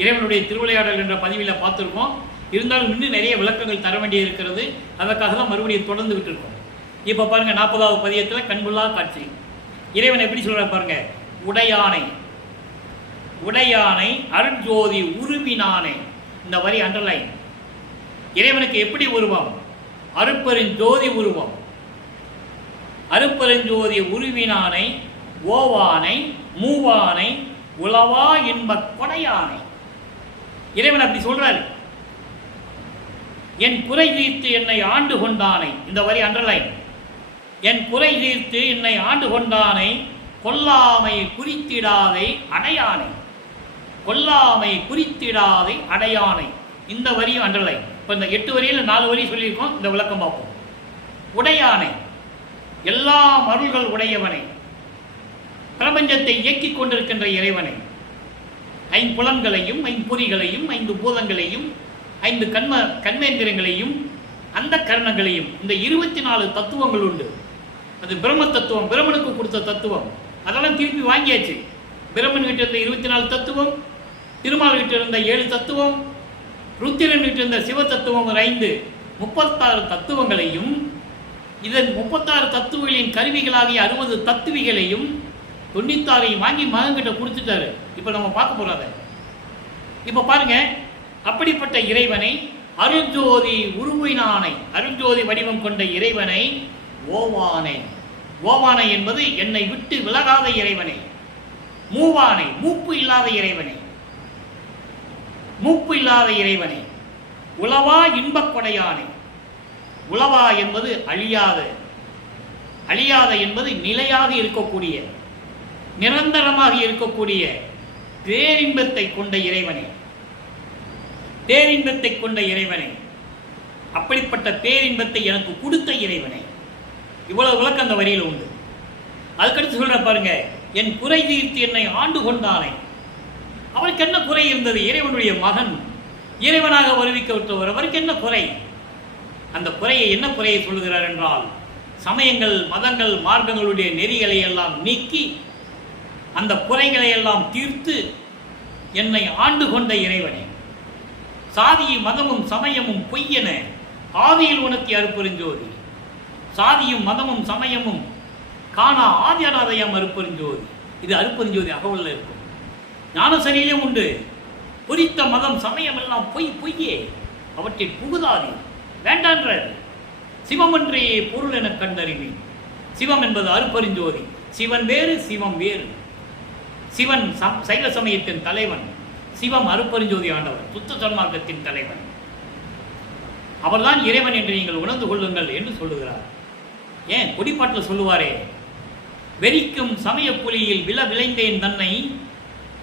இறைவனுடைய திருவிளையாடல் என்ற பதிவில் பார்த்துருக்கோம். இருந்தாலும் இன்னும் நிறைய விளக்கங்கள் தர வேண்டிய இருக்கிறது. அதற்காக தான் மறுபடியும் தொடர்ந்து விட்டுருக்கோம். இப்போ பாருங்க 40வது பதியத்தில் கண்புள்ளா காட்சி. இறைவன் எப்படி சொல்றாரு பாருங்க. உடையானை அருட்ஜோதி உருவினானே. இந்த வரி அண்டர்லைன். இறைவனுக்கு எப்படி உருவம்? அருட்பெருஞ்சோதி உருவம். அருட்பெருஞ்சோதி உருவினானை, ஓவானை, மூவானை, உளவா இன்ப கொடையானை. இறைவன் அப்படி சொல்றாரு. என் குறை தீர்த்து என்னை ஆண்டு கொண்டானை. இந்த வரி அண்டர்லைன். என் குறை தீர்த்து என்னை ஆண்டு கொண்டானை, கொல்லாமை குறித்திடாதை அடையானை. கொல்லாமை குறித்திடாதை அடையானை. இந்த வரியும் அண்டர்லைன். இப்போ இந்த 8 வரியில் 4 வரி சொல்லியிருக்கோம். இந்த விளக்கம் பார்ப்போம். உடையானை, எல்லா அருள்கள் உடையவனை, பிரபஞ்சத்தை இயக்கிக் கொண்டிருக்கின்ற இறைவனை, 5 புலன்களையும் 5 பொறிகளையும் 5 பூதங்களையும் 5 கண்மேந்திரங்களையும் அந்த கரணங்களையும், இந்த 24 தத்துவங்கள் உண்டு. அது பிரம்ம தத்துவம், பிரம்மனுக்கு கொடுத்த தத்துவம். அதெல்லாம் திருப்பி வாங்கியாச்சு. பிரம்மன் கிட்ட இருந்த 24 தத்துவம், திருமால் கிட்ட இருந்த 7 தத்துவம், ருத்திரன் கிட்ட இருந்த சிவ தத்துவம் 5, 36 தத்துவங்களையும், இதன் 36 தத்துவங்களின் கருவிகளாகிய 60 தத்துவிகளையும் 96ஐயும் வாங்கி மகன்கிட்ட கொடுத்துட்டாரு. இப்போ நம்ம பார்க்க போறோம் அதை. இப்போ பாருங்க, அப்படிப்பட்ட இறைவனை அருட்ஜோதி உருவினானை, அருட்ஜோதி வடிவம் கொண்ட இறைவனை ஓவானை. ஓவானை என்பது என்னை விட்டு விலகாத இறைவனை. மூவானை, மூப்பு இல்லாத இறைவனை. மூப்பு இல்லாத இறைவனை. உளவா இன்பக் கொடையானை. உளவா என்பது அழியாத, அழியாத என்பது நிலையாக இருக்கக்கூடிய, நிரந்தரமாக இருக்கக்கூடிய, பேரின்பத்தை கொண்ட இறைவனே, பேரின்பத்தை கொண்ட இறைவனே, அப்படிப்பட்ட பேரின்பத்தை எனக்கு கொடுத்த இறைவனே. இவ்வளவு விளக்கம் அந்த வரியில் உண்டு. அதுக்கடுத்து சொல்ற பாருங்க, என் குறை தீர்த்து என்னை ஆண்டு கொண்டானே. அவருக்கு என்ன குறை இருந்தது? இறைவனுடைய மகன், இறைவனாக வருவிக்க விட்டவர், அவருக்கு என்ன குறை? அந்த குறையை, என்ன குறையை சொல்லுகிறார் என்றால், சமயங்கள், மதங்கள், மார்க்கங்களுடைய நெறிகளை எல்லாம் நீக்கி அந்த குறைகளை எல்லாம் தீர்த்து என்னை ஆண்டு கொண்ட இறைவனே. சாதியும் மதமும் சமயமும் பொய்யென ஆதியில் உணர்த்தி அருப்பெருஞ்சோதி. சாதியும் மதமும் சமயமும் காணா ஆதி அனாதையம் அருப்பெருஞ்சோதி. இது அருப்பெருஞ்சோதி அகவல்ல இருக்கும். ஞானசரியிலும் உண்டு. குறித்த மதம் சமயம் எல்லாம் பொய்யே, அவற்றில் புகுதாதி வேண்டான்றார். சிவம் என்றே பொருள் என கண்டறிவி. சிவம் என்பது அருப்பெருஞ்சோதி. சிவன் வேறு, சிவம் வேறு. சிவன் சைவ சமயத்தின் தலைவன், சிவம் அருப்பெருஞ்சோதி ஆண்டவர், சுத்த சன்மார்க்கத்தின் தலைவன். அவர்தான் இறைவன் என்று நீங்கள் உணர்ந்து கொள்ளுங்கள் என்று சொல்லுகிறார். ஏன் கொடிப்பாட்டில் சொல்லுவாரே, வெறிக்கும் சமய புலியில் விளைந்தேன் தன்னை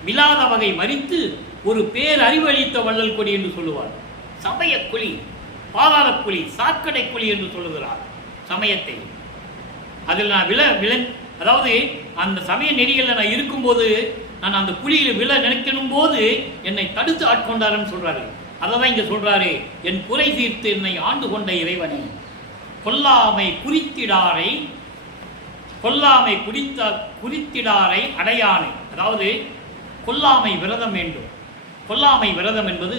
விழாத வகை மறித்து ஒரு பேர் அறிவழித்த வள்ளல் கொடி என்று சொல்லுவார். சமய குழி, பாதாள குழி, சாக்கடை குழி என்று சொல்லுகிறார் சமயத்தை. அதில் நான் அதாவது அந்த சமய நெறிகளில் நான் இருக்கும்போது, நான் அந்த குழியில் நினைக்கணும் போது என்னை தடுத்து ஆட்கொண்டாருன்னு சொல்றாரு. அதை தான் இங்க சொல்றாரு, என் குறை தீர்த்து என்னை ஆண்டு கொண்ட இறைவனை. கொல்லாமை குறித்திடாரை, கொல்லாமை குறித்திடாரை அடையானை. அதாவது கொல்லாமை விரதம் வேண்டும். கொல்லாமை விரதம் என்பது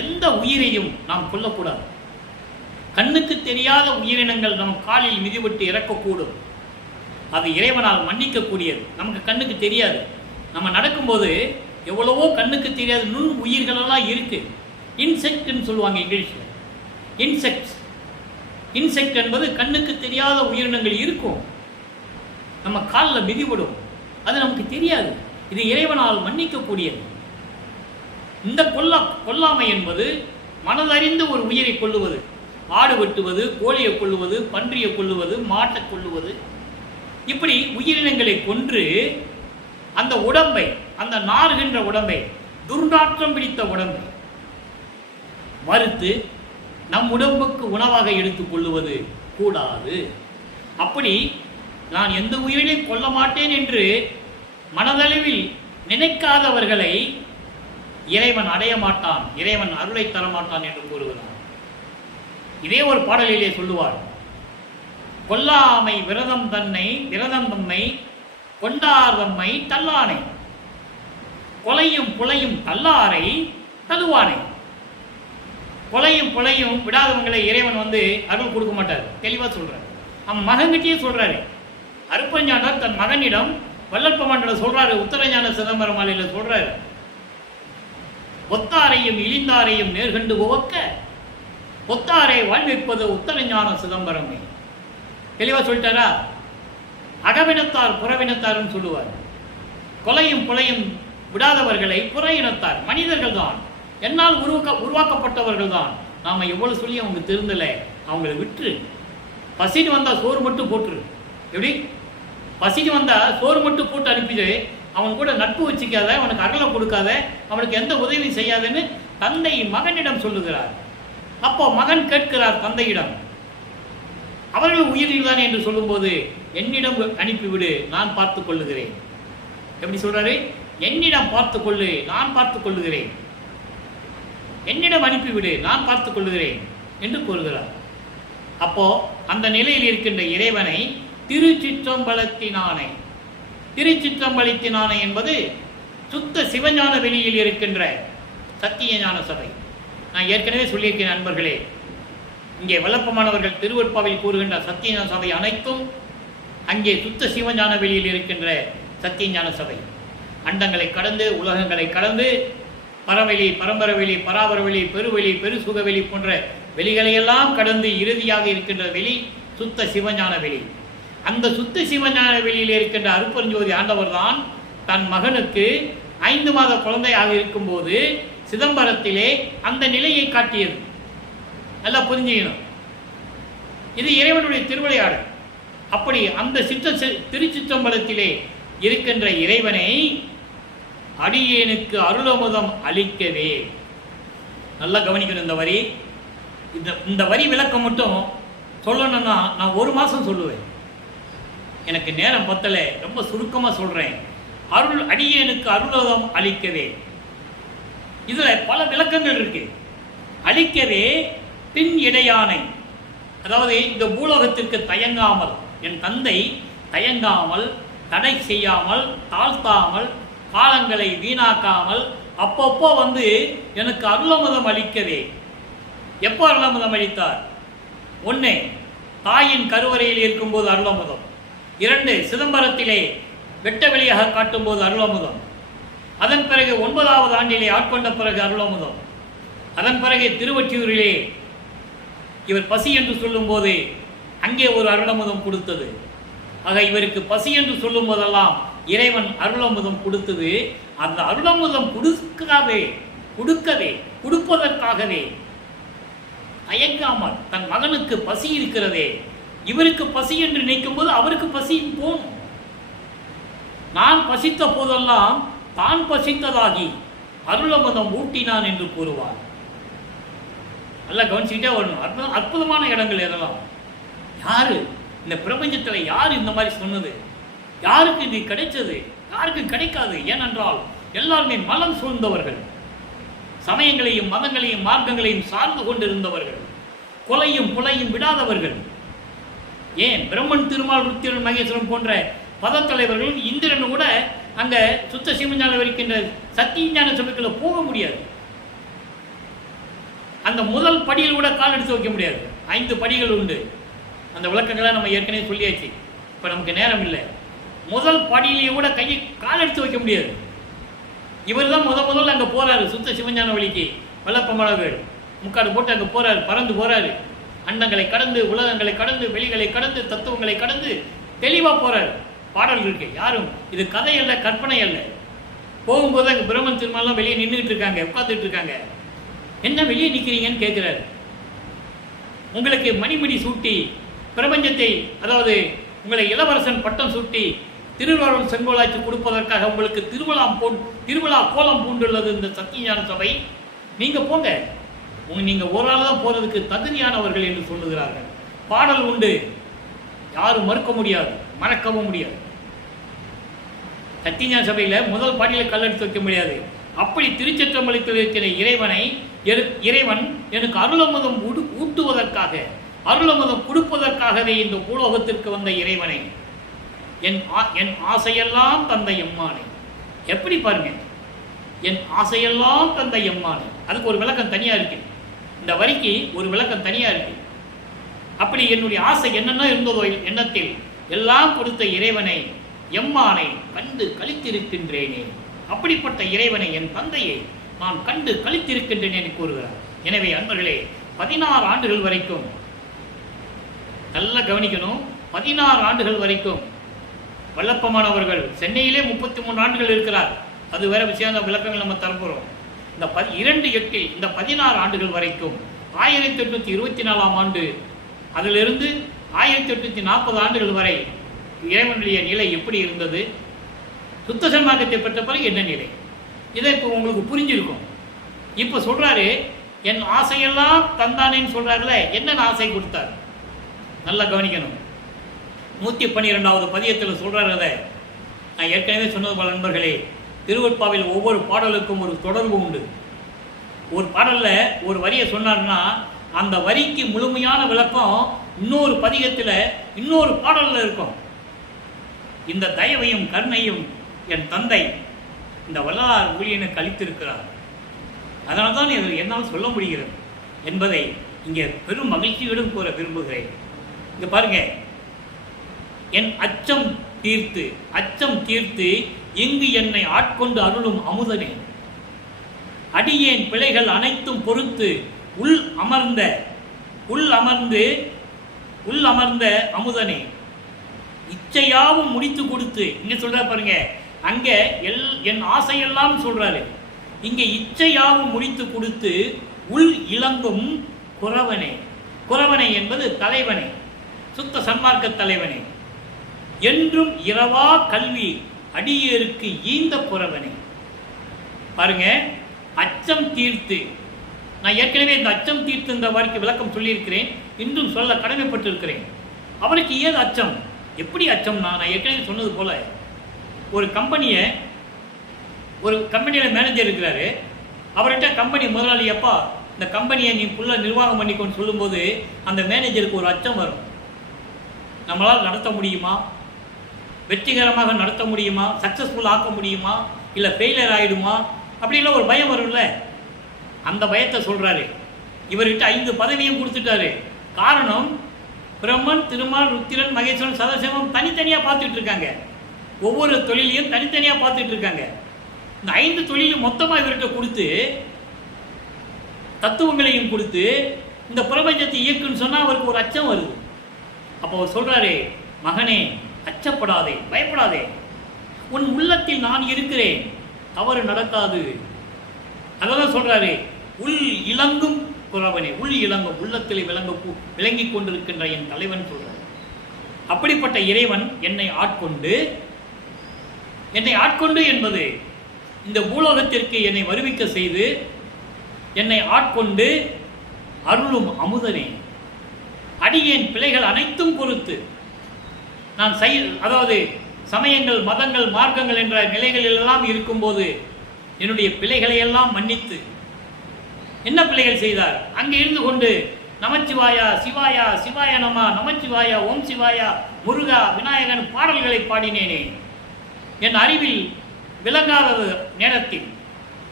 எந்த உயிரையும் நாம் கொல்லக்கூடாது. கண்ணுக்கு தெரியாத உயிரினங்கள் நம் காலில் மிதிவிட்டு இறக்கக்கூடும். அது இறைவனால் மன்னிக்கக்கூடியது. நமக்கு கண்ணுக்கு தெரியாது. நம்ம நடக்கும்போது எவ்வளவோ கண்ணுக்கு தெரியாத நுண் உயிர்களெல்லாம் இருக்கு. இன்செக்ட்னு சொல்லுவாங்க இங்கிலீஷில். இன்செக்ட் என்பது கண்ணுக்கு தெரியாத உயிரினங்கள் இருக்கும். நம்ம காலில் மிதிவிடும், அது நமக்கு தெரியாது. இது இறைவனால் மன்னிக்கக்கூடியது. இந்த கொல்லாமை என்பது மனதறிந்து ஒரு உயிரை கொல்லுவது. ஆடு வெட்டுவது, கோழியை கொல்லுவது, பன்றியை கொல்லுவது, மாட்டை கொல்லுவது, இப்படி உயிரினங்களை கொன்று அந்த உடம்பை, அந்த நாறுகின்ற உடம்பை, துர்நாற்றம் பிடித்த உடம்பை மறுத்து நம் உடம்புக்கு உணவாக எடுத்துக் கொள்ளுவது கூடாது. அப்படி நான் எந்த உயிரினையும் கொல்ல மாட்டேன் என்று மனதளவில் நினைக்காதவர்களை இறைவன் அடைய மாட்டான், இறைவன் அருளை தரமாட்டான் என்று கூறுகிறார். இதே ஒரு பாடலிலே சொல்லுவார், கொல்லாமை விரதம் தம்மை கொண்டார் தம்மை தல்லானை, கொலையும் புலையும் தல்லாரை தருவானை. கொலையும் புலையும் விடாதவங்களை இறைவன் அருள் கொடுக்க மாட்டார். தெளிவா சொல்றாரு. அவன் மகன்கிட்டயே சொல்றாரு. அருப்பஞானர் தன் மகனிடம் வல்லற்பமன்ற சொல்றாரு. உத்தரஞான சிதம்பரம் மாலையில சொல்றாரு, ஒத்தாரையும் இழிந்தாரையும் நேர்கண்டு உவக்க ஒத்தாரை வாழ்விப்பது உத்தரஞான சிதம்பரமே. தெளிவா சொல்லிட்டாரா? அகவினத்தார் புறவினத்தார்னு சொல்லுவார். கொலையும் புலையும் விடாதவர்களை புற இனத்தார், மனிதர்கள் தான், என்னால் உருவாக்கப்பட்டவர்கள் தான். நாம எவ்வளவு சொல்லி அவங்க திருந்தல, அவங்களை விட்டுரு. பசின்னு வந்தா சோறு மட்டும் போட்டுரு. எப்படி? பசின்னு வந்தா சோறு மட்டும் போட்டு அனுப்பிடு. அவன் கூட நட்பு வச்சுக்காத, அவனுக்கு அருளை கொடுக்காத, அவனுக்கு எந்த உதவியும் செய்யாதுன்னு தந்தை மகனிடம் சொல்லுகிறார். அப்போ மகன் கேட்கிறார் தந்தையிடம், அவர்கள் உயிரில் தான் என்று சொல்லும்போது, என்னிடம் அனுப்பிவிடு, நான் பார்த்துக் கொள்ளுகிறேன். எப்படி சொல்றாரு? என்னிடம் பார்த்துக் கொள்ளு, நான் பார்த்துக் கொள்ளுகிறேன். என்னிடம் அனுப்பிவிடு, நான் பார்த்துக் கொள்ளுகிறேன் என்று கூறுகிறார். அப்போ அந்த நிலையில் இருக்கின்ற இறைவனை திருச்சிற்றம்பலத்தினானை, திருச்சிற்றம்பலத்தினானை என்பது சுத்த சிவஞான வெளியில் இருக்கின்ற சத்திய ஞான சபை. நான் ஏற்கனவே சொல்லியிருக்கிறேன் நண்பர்களே, இங்கே வல்லப்பமானவர்கள் திருவற்பாவில் கூறுகின்ற சத்திய சபை அனைத்தும் அங்கே சுத்த சிவஞான வெளியில் இருக்கின்ற சத்திய ஞான சபை. அண்டங்களை கடந்து, உலகங்களை கடந்து, பரவெளி, பரம்பரவெளி, பராபரவெளி, பெருவெளி, பெருசுகவெளி போன்ற வெளிகளையெல்லாம் கடந்து இறுதியாக இருக்கின்ற வெளி சுத்த சிவஞான வெளி. அந்த சுத்த சிவஞான வெளியில் இருக்கின்ற அருப்பெருஞ்சோதி ஆண்டவர் தான் தன் மகனுக்கு 5 மாத குழந்தையாக இருக்கும்போது சிதம்பரத்திலே அந்த நிலையை காட்டியது. நல்லா புரிஞ்சுக்கணும். இது இறைவனுடைய திருவிளையாடல். அப்படி அந்த திருச்சிற்றம்பலத்திலே இருக்கின்ற இறைவனை அடியேனுக்கு அருளமுதம் அளிக்கவே. நல்லா கவனிக்கணும் இந்த வரி. இந்த வரி விளக்கம் மட்டும் சொல்லணும்னா நான் 1 மாதம் சொல்லுவேன். எனக்கு நேரம் பத்தலை, ரொம்ப சுருக்கமாக சொல்கிறேன். அடியேனுக்கு அருளமுதம் அளிக்கவே. இதில் பல விளக்கங்கள் இருக்கு. அளிக்கவே பின் இடையானை, அதாவது இந்த பூலோகத்திற்கு தயங்காமல், என் தந்தை தயங்காமல், தடை செய்யாமல், தாழ்த்தாமல், காலங்களை வீணாக்காமல் அப்பப்போ வந்து எனக்கு அருளமுதம் அளிக்கவே. எப்போ அருளமுதம் அளித்தார்? 1, தாயின் கருவறையில் இருக்கும்போது அருளமுதம். 2, சிதம்பரத்திலே வெட்ட வெளியாக காட்டும்போது அருளமுதம். அதன் பிறகு 9வது ஆண்டிலே ஆட்கொண்ட பிறகு அருளமுதம். அதன் பிறகு திருவொற்றியூரிலே இவர் பசி என்று சொல்லும்போது அங்கே ஒரு அருளமுதம் கொடுத்தது. ஆக இவருக்கு பசி என்று சொல்லும் போதெல்லாம் இறைவன் அருளமுதம் கொடுத்தது. அந்த அருளமுதம் கொடுப்பதற்காகவே தயங்காமல், தன் மகனுக்கு பசி இருக்கிறதே, இவருக்கு பசி என்று நினைக்கும் போது அவருக்கு பசி போகும். நான் பசித்த போதெல்லாம் தான் பசித்ததாகி அருளமுதம் ஊட்டினான் என்று கூறுவார். நல்லா கவனிச்சுக்கிட்டே வரணும். அற்புதமான இடங்கள் எதெல்லாம். யாரு இந்த பிரபஞ்சத்தில் யார் இந்த மாதிரி சொன்னது? யாருக்கு இது கிடைச்சது? யாருக்கு கிடைக்காது? ஏனென்றால் எல்லாருமே மலம் சூழ்ந்தவர்கள், சமயங்களையும் மதங்களையும் மார்க்கங்களையும் சார்ந்து கொண்டிருந்தவர்கள், கொலையும் புலையும் விடாதவர்கள். ஏன் பிரம்மன், திருமால், ருத்திரன், மகேஸ்வரன் போன்ற பதத்தலைவர்கள், இந்திரன் கூட அங்க சுத்த சிவஞானம் இருக்கின்ற சத்தியஞான சபைக்குள்ள போக முடியாது. அந்த முதல் படியில் கூட கால் எடுத்து வைக்க முடியாது. 5 படிகள் உண்டு. அந்த விளக்கங்களை நம்ம ஏற்கனவே சொல்லியாச்சு. இப்போ நமக்கு நேரம் இல்லை. முதல் படியிலேயே கூட கால் எடுத்து வைக்க முடியாது. இவர் தான் முதல்ல அங்கே போறாரு. சுத்த சிவஞான வழிக்கு வல்லப்பமளர்கள் முக்காடு போட்டு அங்கே போறாரு. பறந்து போறாரு. அண்டங்களை கடந்து, உலகங்களை கடந்து, வெளிகளை கடந்து, தத்துவங்களை கடந்து தெளிவாக போறாரு. பாடல் இருக்கு. யாரும் இது கதை அல்ல, கற்பனை அல்ல. போகும்போது அங்கே பிரம்மன் திருமாலாம் வெளியே நின்றுட்டு இருக்காங்க, உட்காந்துட்டு இருக்காங்க. என்ன வெளியே நிற்கிறீங்கன்னு கேட்கிறாரு. உங்களுக்கு மணிமணி சூட்டி பிரபஞ்சத்தை, அதாவது உங்களை இளவரசன் பட்டம் சூட்டி திருவாரூர் செங்கோலாய்ச்சி கொடுப்பதற்காக உங்களுக்கு திருவிழா கோலம் பூண்டுள்ளது இந்த சத்தியஞான சபை. நீங்க போங்க, நீங்க ஒரு ஆள் தான் போறதுக்கு தகுதியானவர்கள் என்று சொல்லுகிறார்கள். பாடல் உண்டு, யாரும் மறுக்க முடியாது, மறக்கவும் முடியாது. சத்தியஞான சபையில முதல் பாடியில கல்லெடுத்து வைக்க முடியாது. அப்படி திருச்சற்றம்பலத்தில் இருக்கிற இறைவன் எனக்கு அருளமுதம் ஊட்டுவதற்காக, அருளமுதம் கொடுப்பதற்காகவே இந்த பூலோகத்திற்கு வந்த இறைவனை, என் ஆசையெல்லாம் தந்த எம்மானை. எப்படி பாருங்க, என் ஆசையெல்லாம் தந்த எம்மானை. அதுக்கு ஒரு விளக்கம் தனியா இருக்கு. இந்த வரிக்கு ஒரு விளக்கம் தனியா இருக்கு. அப்படி என்னுடைய ஆசை என்னென்ன இருந்ததோ எண்ணத்தில் எல்லாம் கொடுத்த இறைவனை, எம்மானை கண்டு கழித்திருக்கின்றேனே. அப்படிப்பட்ட இறைவனை, என் தந்தையை நான் கண்டு கழித்திருக்கின்றேன் என்று கூறுகிறார். எனவே அன்பர்களே, 16 ஆண்டுகள் வரைக்கும் நல்லா கவனிக்கணும். 16 ஆண்டுகள் வரைக்கும் வல்லப்பமானவர்கள் சென்னையிலே 33 ஆண்டுகள் இருக்கிறார். அது வேற விஷயம். அந்த விளக்கங்கள் நம்ம தரப்போறோம். இந்த 2/8 இந்த 16 ஆண்டுகள் வரைக்கும் 1824ஆம் ஆண்டு அதிலிருந்து 1840 ஆண்டுகள் வரை இறைவனுடைய நிலை எப்படி இருந்தது, சுத்த சன்மார்க்கத்தை பெற்ற பிறகு என்ன நிலை, இதை இப்போ உங்களுக்கு புரிஞ்சிருக்கும். இப்போ சொல்றாரு, என் ஆசையெல்லாம் தந்தானேன்னு சொல்றாருல, என்னென்ன ஆசை கொடுத்தார் நல்லா கவனிக்கணும். 112வது பதியத்தில் சொல்றாரு. அதை நான் ஏற்கனவே சொன்னது போல நண்பர்களே, திருவெட்பாவில் ஒவ்வொரு பாடலுக்கும் ஒரு தொடர்பு உண்டு. ஒரு பாடல்ல ஒரு வரியை சொன்னார்னா அந்த வரிக்கு முழுமையான விளக்கம் இன்னொரு பதிகத்தில் இன்னொரு பாடல்ல இருக்கும். இந்த தயவையும் கருணையும் என் தந்தை இந்த வல்லார் ஊழியனுக்கு அளித்திருக்கிறார். அதனால தான் இதை என்னால் சொல்ல முடிகிறது என்பதை இங்கே பெரும் மகிழ்ச்சியுடன் கூற விரும்புகிறேன். இங்க பாருங்க, என் அச்சம் தீர்த்து இங்கு என்னை ஆட்கொண்டு அருளும் அமுதனே, அடியேன் பிழைகள் அனைத்தும் பொறுத்து உள் அமர்ந்த அமுதனே, இச்சையாவும் முடித்து கொடுத்து. இங்க சொல்ற பாருங்க, அங்க என் ஆசையெல்லாம் சொல்றாரு, இங்க இச்சையாவும் முடித்து கொடுத்து உள் இளங்கும் குறவனே என்பது தலைவனே, சுத்த சன்மார்க்க தலைவனே, என்றும் இரவா கல்வி அடியேருக்கு ஈந்த புறவனே. பாருங்க, அச்சம் தீர்த்து. நான் ஏற்கனவே இந்த அச்சம் தீர்த்து இந்த வார்த்தைக்கு விளக்கம் சொல்லியிருக்கிறேன், இன்றும் சொல்ல கடமைப்பட்டிருக்கிறேன். அவருக்கு ஏது அச்சம்? எப்படி அச்சம்னா, நான் ஏற்கனவே சொன்னது போல, ஒரு கம்பெனியில் மேனேஜர் இருக்கிறாரு. அவர்கிட்ட கம்பெனி முதலாளி, அப்பா இந்த கம்பெனியை நீ ஃபுல்லாக நிர்வாகம் பண்ணிக்கொண்டு சொல்லும்போது அந்த மேனேஜருக்கு ஒரு அச்சம் வரும். நம்மளால் நடத்த முடியுமா? வெற்றிகரமாக நடத்த முடியுமா? சக்ஸஸ்ஃபுல் ஆக்க முடியுமா? இல்லை ஃபெயிலியர் ஆகிடுமா? அப்படின்லாம் ஒரு பயம் வரும்ல. அந்த பயத்தை சொல்கிறாரு. இவர்கிட்ட 5 பதவியும் கொடுத்துட்டாரு. காரணம், பிரம்மன், திருமால், ருத்திரன், மகேஸ்வரன், சதாசிவம் தனித்தனியாக பார்த்துட்டு இருக்காங்க. ஒவ்வொரு தொழிலையும் தனித்தனியாக பார்த்துட்டு இருக்காங்க. இந்த 5 தொழிலும் மொத்தமாக இவர்கிட்ட கொடுத்து, தத்துவங்களையும் கொடுத்து இந்த பிரபஞ்சத்தை இயக்குன்னு சொன்னால் அவருக்கு ஒரு அச்சம் வருது. அப்போ அவர் சொல்கிறாரு, மகனே அச்சப்படாதே, பயப்படாதே, உன் உள்ளத்தில் நான் இருக்கிறேன், தவறு நடக்காது. அதெல்லாம் சொல்கிறாரு, உள் இளங்கும் புறவனே, உள் இளங்கும், உள்ளத்தில் விளங்கி கொண்டிருக்கின்ற என் தலைவன் சொல்கிறார். அப்படிப்பட்ட இறைவன் என்னை ஆட்கொண்டு என்பது இந்த பூலோகத்திற்கு என்னை வருவிக்க செய்து என்னை ஆட்கொண்டு அருளும் அமுதனே, அடியேன் பிழைகள் அனைத்தும் பொறுத்து நான் அதாவது சமயங்கள், மதங்கள், மார்க்கங்கள் என்ற நிலைகளிலெல்லாம் இருக்கும்போது என்னுடைய பிழைகளை எல்லாம் மன்னித்து, என்ன பிழைகள் செய்தார்? அங்கே இருந்து கொண்டு நமச்சிவாயா, சிவாயா, சிவாய நம, நமச்சிவாயா, ஓம் சிவாயா, முருகா, விநாயகன் பாடல்களை பாடினேனே. என் அறிவில் விளங்காத நேரத்தில்,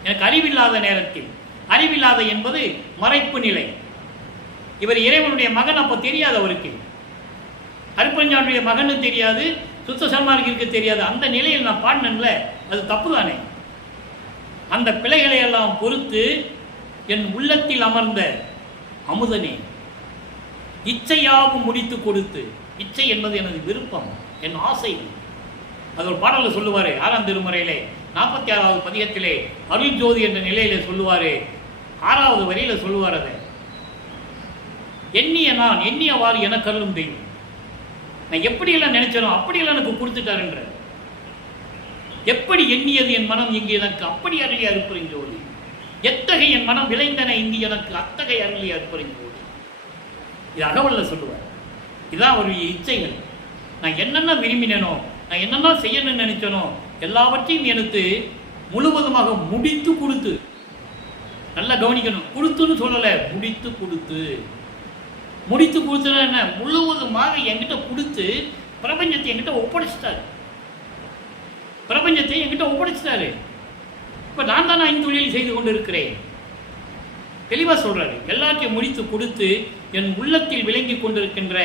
எனக்கு அறிவில்லாத நேரத்தில், அறிவில்லாத என்பது மறைப்பு நிலை. இவர் இறைவனுடைய மகன், அப்போ தெரியாது அவருக்கு. அருப்பஞ்சானுடைய மகனு தெரியாது, சுத்த சன்மார்க்கிற்கு தெரியாது. அந்த நிலையில் நான் பாடினேன்ல, அது தப்பு தானே? அந்த பிழைகளை எல்லாம் பொறுத்து என் உள்ளத்தில் அமர்ந்த அமுதனே, இச்சையாவும் முடித்து கொடுத்து. இச்சை என்பது எனது விருப்பம், என் ஆசை. அது ஒரு பாடலில் சொல்லுவார், 6ஆம் திருமுறையிலே 46வது பதிகத்திலே அருள் ஜோதி என்ற நிலையிலே சொல்லுவார். 6வது வரியில் சொல்லுவார், அதை எண்ணியவாறு என கருளும் தெய்வம். நான் எப்படியெல்லாம் நினைச்சனோ அப்படியெல்லாம் எனக்கு கொடுத்துட்டாருன்ற. எப்படி எண்ணியது என் மனம் இங்கு எனக்கு அப்படி அருளி அருப்பறிஞ்சோதி. எத்தகைய என் மனம் விளைந்தன இங்கு எனக்கு அத்தகைய அருளி அருப்பறிஞ்சோதி. இது அகவல்ல சொல்லுவார். இதான் அவருடைய இச்சைகள். நான் என்னென்ன விரும்பினேனோ, நான் என்னென்ன செய்யணும்னு நினைச்சனோ எல்லாவற்றையும் எனக்கு முழுவதுமாக முடித்து கொடுத்து. நல்லா கவனிக்கணும், கொடுத்துன்னு சொல்லலை, முடித்து கொடுத்து. முடித்து கொடுத்துனா என்ன? முழுவதுமாக என்கிட்ட கொடுத்து பிரபஞ்சத்தை என்கிட்ட ஒப்படைச்சிட்டாரு. பிரபஞ்சத்தை என்கிட்ட ஒப்படைச்சிட்டாரு. இப்போ நான் தான் 5 தொழில் செய்து கொண்டு இருக்கிறேன். தெளிவாக சொல்றாரு. எல்லாத்தையும் முடித்து கொடுத்து என் உள்ளத்தில் விளங்கி கொண்டிருக்கின்ற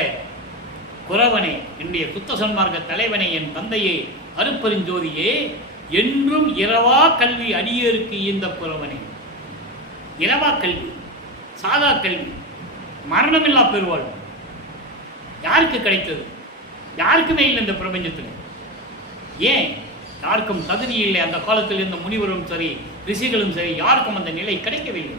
குறவனே, என்னுடைய சுத்த சன்மார்க்க தலைவனை, என் தந்தையை, அருப்பெருஞ்சோதியே, என்றும் இரவா கல்வி அடியேற்கு இந்த குறவனே. இரவா கல்வி, சாதா கல்வி, மரணமில்லா பெருவாழ்வு யாருக்கு கிடைத்தது? யாருக்குமே இல்லை இந்த பிரபஞ்சத்தில். ஏன்? யாருக்கும் தகுதி இல்லை. அந்த காலத்தில் இருந்த முனிவரும் சரி, ரிஷிகளும் சரி, யாருக்கும் அந்த நிலை கிடைக்கவில்லை.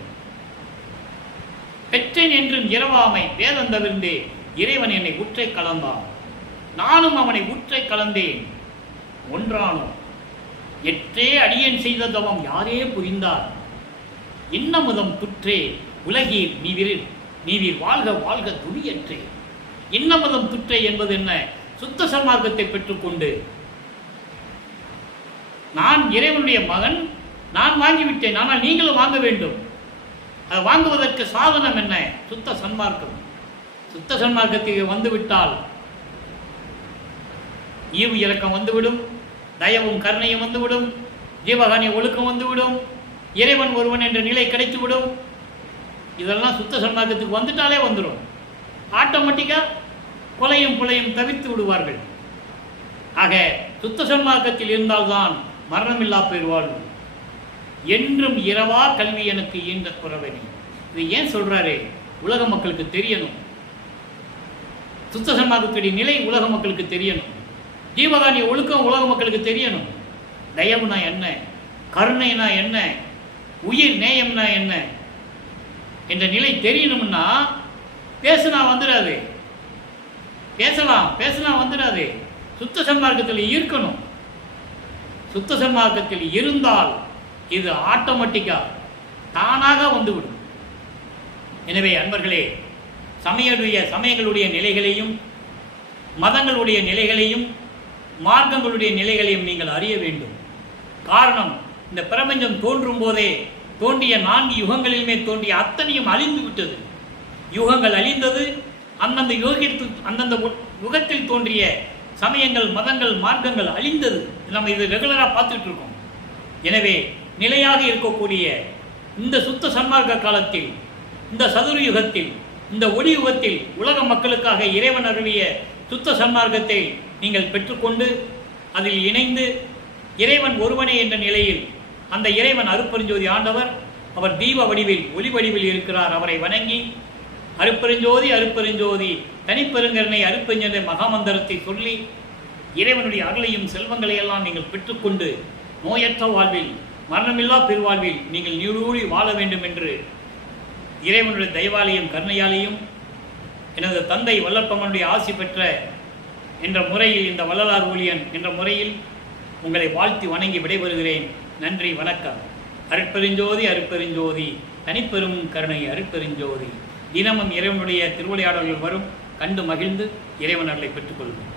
பெற்றேன் என்றும் இரவாமை வேதம் தவிர்ந்தே இறைவன் என்னை உற்றை கலந்தான், நானும் அவனை உற்றை கலந்தேன் ஒன்றானோ. எற்றே அடியேன் செய்த தவம் யாரே புரிந்தார், இன்னமுதம் துற்றே உலகீர் நீவீர் வாழ்க வாழ்க துணியற்றே. இன்னமுதம் துற்றே என்பது என்ன? சுத்த சன்மார்க்கத்தை பெற்றுக்கொண்டு நான் இறைவனுடைய மகன், நான் வாங்கிவிட்டேன், ஆனால் நீங்களும் வாங்க வேண்டும். அதை வாங்குவதற்கு சாதனம் என்ன? சுத்த சன்மார்க்கம். சுத்த சன்மார்க்கத்துக்கு வந்துவிட்டால் ஈவு இறக்கம் வந்துவிடும், தயவும் கருணையும் வந்துவிடும், ஜீவகானிய ஒழுக்கம் வந்துவிடும், இறைவன் ஒருவன் என்ற நிலை கிடைத்துவிடும். இதெல்லாம் சுத்த சன்மார்க்கத்துக்கு வந்துட்டாலே வந்துடும். ஆட்டோமேட்டிக்காக கொலையும் புலையும் தவிர்த்து விடுவார்கள். ஆக சுத்த சன்மார்க்கத்தில் இருந்தால்தான் மரணமில்லா பெருவாழ்வு. என்றும் இரவா கல்வி எனக்கு ஈன்ற குறவனே. இது ஏன் சொல்றாரு? உலக மக்களுக்கு தெரியணும். சுத்த சன்மார்க்கத்துடைய நிலை உலக மக்களுக்கு தெரியணும். ஜீவகானிய ஒழுக்கம் உலக மக்களுக்கு தெரியணும். தயவுனா என்ன, கருணைனா என்ன, உயிர் நேயம்னா என்ன என்ற நிலை தெரியணும்னா பேசினா வந்துடாது. பேசினா வந்துடாது. சுத்த சன்மார்க்கத்தில் இருக்கணும். சுத்த சன்மார்க்கத்தில் இருந்தால் இது ஆட்டோமேட்டிக்காக தானாக வந்துவிடும். எனவே அன்பர்களே, சமயங்களுடைய நிலைகளையும் மதங்களுடைய நிலைகளையும் மார்க்கங்களுடைய நிலைகளையும் நீங்கள் அறிய வேண்டும். காரணம், இந்த பிரபஞ்சம் தோன்றும் போதே தோன்றிய 4 யுகங்களிலுமே தோன்றிய அத்தனையும் அழிந்து விட்டது. யுகங்கள் அழிந்தது. அந்தந்த யுகத்தில் தோன்றிய சமயங்கள், மதங்கள், மார்க்கங்கள் அழிந்தது. நம்ம இது ரெகுலராக பார்த்துட்டு இருக்கோம். எனவே நிலையாக இருக்கக்கூடிய இந்த சுத்த சன்மார்க்க காலத்தில், இந்த சதுர யுகத்தில், இந்த ஒளி யுகத்தில் உலக மக்களுக்காக இறைவன் அருளிய சுத்த சன்மார்க்கத்தை நீங்கள் பெற்றுக்கொண்டு அதில் இணைந்து இறைவன் ஒருவனே என்ற நிலையில் அந்த இறைவன் அருட்பெருஞ்சோதி ஆண்டவர், அவர் தீப வடிவில் ஒளி வடிவில் இருக்கிறார். அவரை வணங்கி அருட்பெருஞ்சோதி அருட்பெருஞ்சோதி தனிப்பெருங்கருணை அருட்பெருஞ்சோதி மகாமந்திரத்தை சொல்லி இறைவனுடைய அருளையும் செல்வங்களையெல்லாம் நீங்கள் பெற்றுக்கொண்டு நோயற்ற வாழ்வில், மரணமில்லா பெருவாழ்வில் நீங்கள் நீடூழி வாழ வேண்டும் என்று இறைவனுடைய தயவாலையும் கருணையாலையும் எனது தந்தை வல்லற்பம்மனுடைய ஆசி பெற்ற என்ற முறையில், இந்த வள்ளலார் ஊழியன் என்ற முறையில் உங்களை வாழ்த்தி வணங்கி விடைபெறுகிறேன். நன்றி, வணக்கம். அருட்பெருஞ்சோதி அருட்பெருஞ்சோதி தனிப்பெரும் கருணை அருட்பெருஞ்சோதி. தினமும் இறைவனுடைய திருவிளையாடல்கள் வரும், கண்டு மகிழ்ந்து இறைவன் அருளை பெற்றுக்கொள்வோம்.